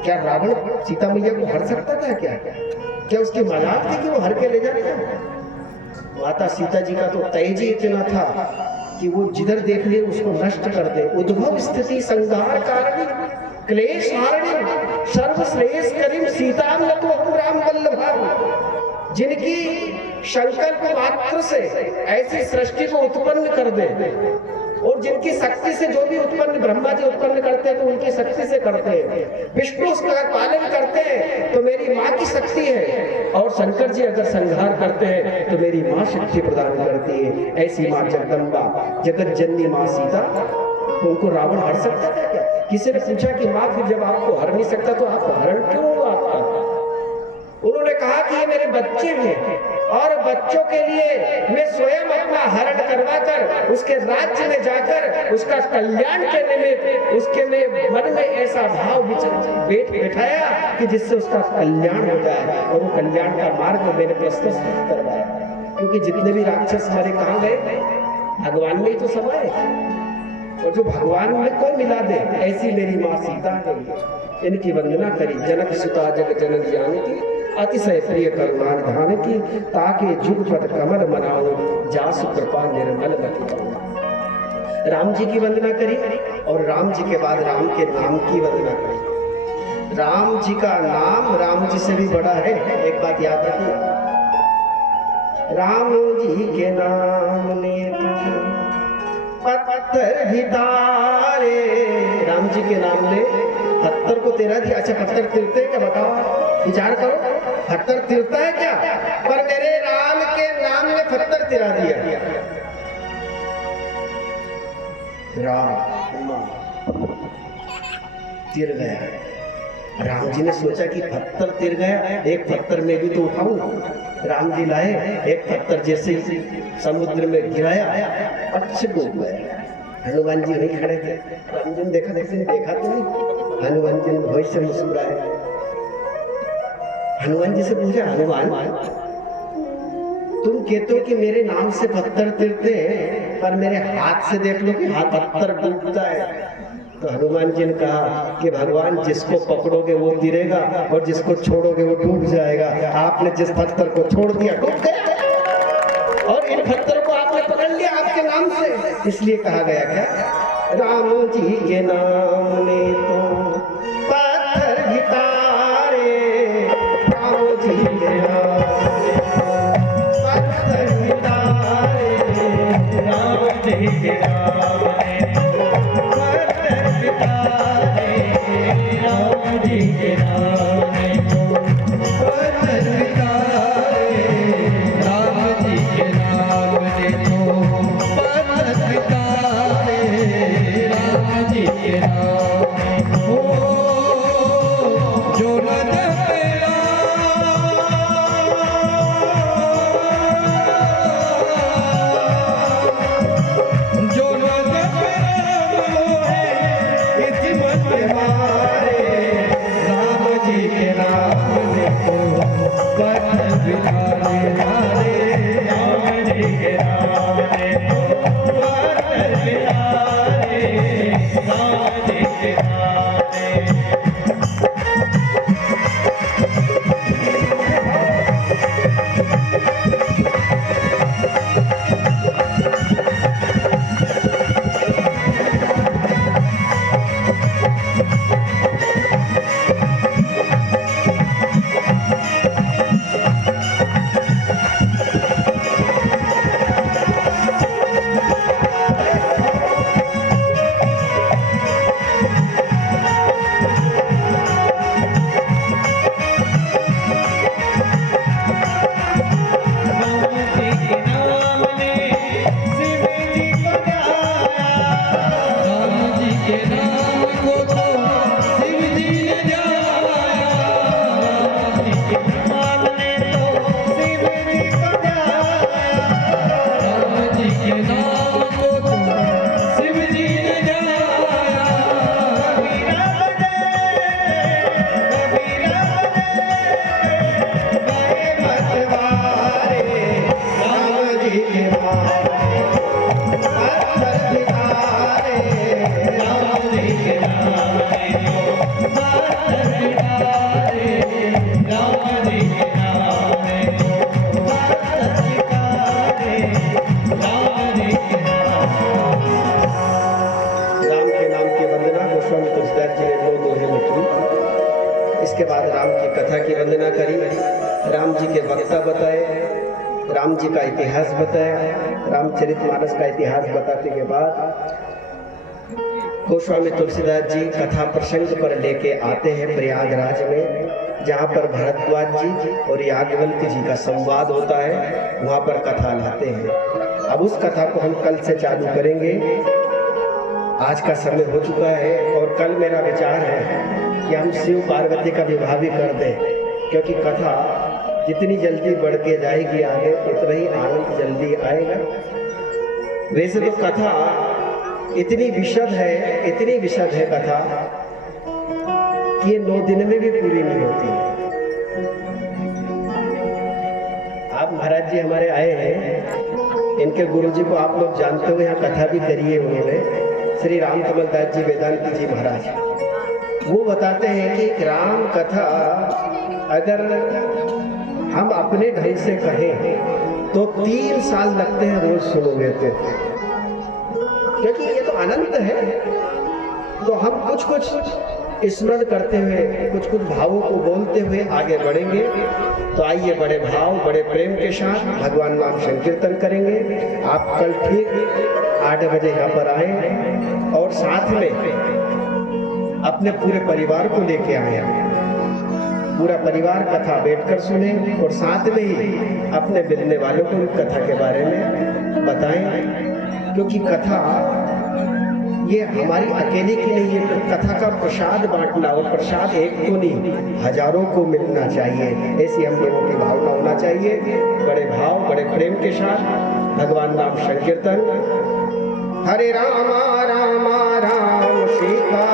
क्या रावण सीता मैया को हर सकता था क्या उसकी मजाक थी कि वो हर के ले जाता? माता सीता जी का तो तेज ही इतना था कि वो जिधर देख ले उसको नष्ट कर दे। उद्भव स्थिति संहार कारिणी क्लेश हारिणी सर्वश्रेष्ठ करीम सीताम नको हम राम वल्लभ, जिनकी संकल्प मात्र से ऐसी सृष्टि को उत्पन्न कर दे और जिनकी शक्ति से जो भी उत्पन्न ब्रह्मा जी उत्पन्न करते हैं तो उनकी शक्ति से करते हैं, विष्णु उसका पालन करते हैं तो मेरी माँ की शक्ति है, और शंकर जी अगर संहार करते हैं तो मेरी माँ शक्ति प्रदान करती है। ऐसी माँ जगदम्बा जगत जननी माँ सीता, उनको रावण हर सकता था क्या? किसी ने पूछा कि माँ फिर जब आपको हर नहीं सकता तो आप हरण क्यों हुआ आपका? उन्होंने कहा कि ये मेरे बच्चे हैं और बच्चों के लिए मैं स्वयं अपना हरण करवाकर उसके राज्य में जाकर उसका कल्याण करने में उसके में मन में ऐसा भाव बैठाया कि जिससे उसका कल्याण हो जाए, और वो कल्याण का मार्ग मैंने प्रस्तुत करवाया। क्योंकि जितने भी राक्षस हमारे कहाँ गए, भगवान में ही तो समाये, और जो भगवान में कोई मिला दे ऐसी मेरी माँ सीता है। इनकी वंदना करी जनक सुता जग जनक जानकी अतिशय प्रिय करुणा निधान की, ताके जुगपद कमल मनाओ जासु कृपा निर्मल मति पाओ। राम जी की वंदना करी और राम जी के बाद राम के नाम की वंदना करी। राम जी का नाम राम जी से भी बड़ा है। एक बात याद रखिए, राम जी के नाम ने पत्थर भी तारे, राम जी के नाम ने पत्थर को तेरा दिया। अच्छा पत्थर तिरते हैं क्या? बताओ, विचार करो, पत्थर तिरता है क्या? पर मेरे राम के नाम ने पत्थर तिरा दिया। राम तिर गया। राम जी ने सोचा कि पत्थर तिर गया, एक पत्थर में भी तो उठाऊं। राम जी लाए, एक पत्थर जैसे ही समुद्र में गिराया, पक्षी डूब गया। हनुमान जी वहीं खड़े थे। राम जी ने देखा तो नहीं। हनुमान जी ने भय से मुस्कुराए। हनुमान जी से पूछा, हनुमान तुम कहते हो कि मेरे नाम से पत्थर तिरते हैं, पर मेरे हाथ से देख लो कि हाथ पत्थर डूबता है। तो हनुमान जी ने कहा कि भगवान जिसको पकड़ोगे वो तिरेगा और जिसको छोड़ोगे वो डूब जाएगा। आपने जिस पत्थर को छोड़ दिया डूब गया, और इन पत्थरों को आपने पकड़ लिया आपके नाम से। इसलिए कहा गया क्या, राम जी के नाम ने तो पत्थर भी तारे, राम जी के नाम ने तो पत्थर भी तारे, राम जी के नाम ने पत्थर भी तारे, राम जी के नाम ने पत्थर भी तारे, राम जी के नाम ने पत्थर भी तारे, राम जी के नाम हो जो राम जी जी ने 9 दोहे में की। इसके बाद राम की कथा की वंदना करी, राम जी के वक्ता बताए, राम जी का इतिहास बताया। रामचरितमानस का इतिहास बताने के बाद गोस्वामी तुलसीदास जी कथा प्रसंग पर लेके आते हैं प्रयागराज में, जहाँ पर भरद्वाज जी और याज्ञवल्क्य जी का संवाद होता है, वहाँ पर कथा लाते हैं। अब उस कथा को हम कल से चालू करेंगे। आज का समय हो चुका है और कल मेरा विचार है कि हम शिव पार्वती का विवाह भी कर दें, क्योंकि कथा जितनी जल्दी बढ़ के जाएगी आगे उतना ही आनंद जल्दी आएगा। वैसे तो कथा इतनी विशद है कथा कि ये 9 दिन में भी पूरी नहीं होती। आप महाराज जी हमारे आए हैं, इनके गुरु जी को आप लोग जानते हो, यहाँ कथा भी करी है उन्होंने, श्री राम कमल दास जी वेदांती जी महाराज। वो बताते हैं कि राम कथा अगर हम अपने ढंग से कहें तो 3 साल लगते हैं रोज सुनोगे तो, क्योंकि ये तो अनंत है। तो हम कुछ कुछ स्मरण करते हुए, कुछ कुछ भावों को बोलते हुए आगे बढ़ेंगे। तो आइए बड़े भाव बड़े प्रेम के साथ भगवान नाम संकीर्तन करेंगे। आप कल ठीक 8 बजे यहाँ पर आए और साथ में अपने पूरे परिवार को लेके आए। पूरा परिवार कथा बैठकर सुने और साथ में ही अपने मिलने वालों को कथा के बारे में बताएं, क्योंकि कथा ये हमारी अकेले की नहीं है। कथा का प्रसाद बांटना, और प्रसाद एक को नहीं हजारों को मिलना चाहिए, ऐसी हम लोगों की भावना होना चाहिए। बड़े भाव बड़े प्रेम के साथ भगवान नाम संकीर्तन। हरे रामा रामा राम सीता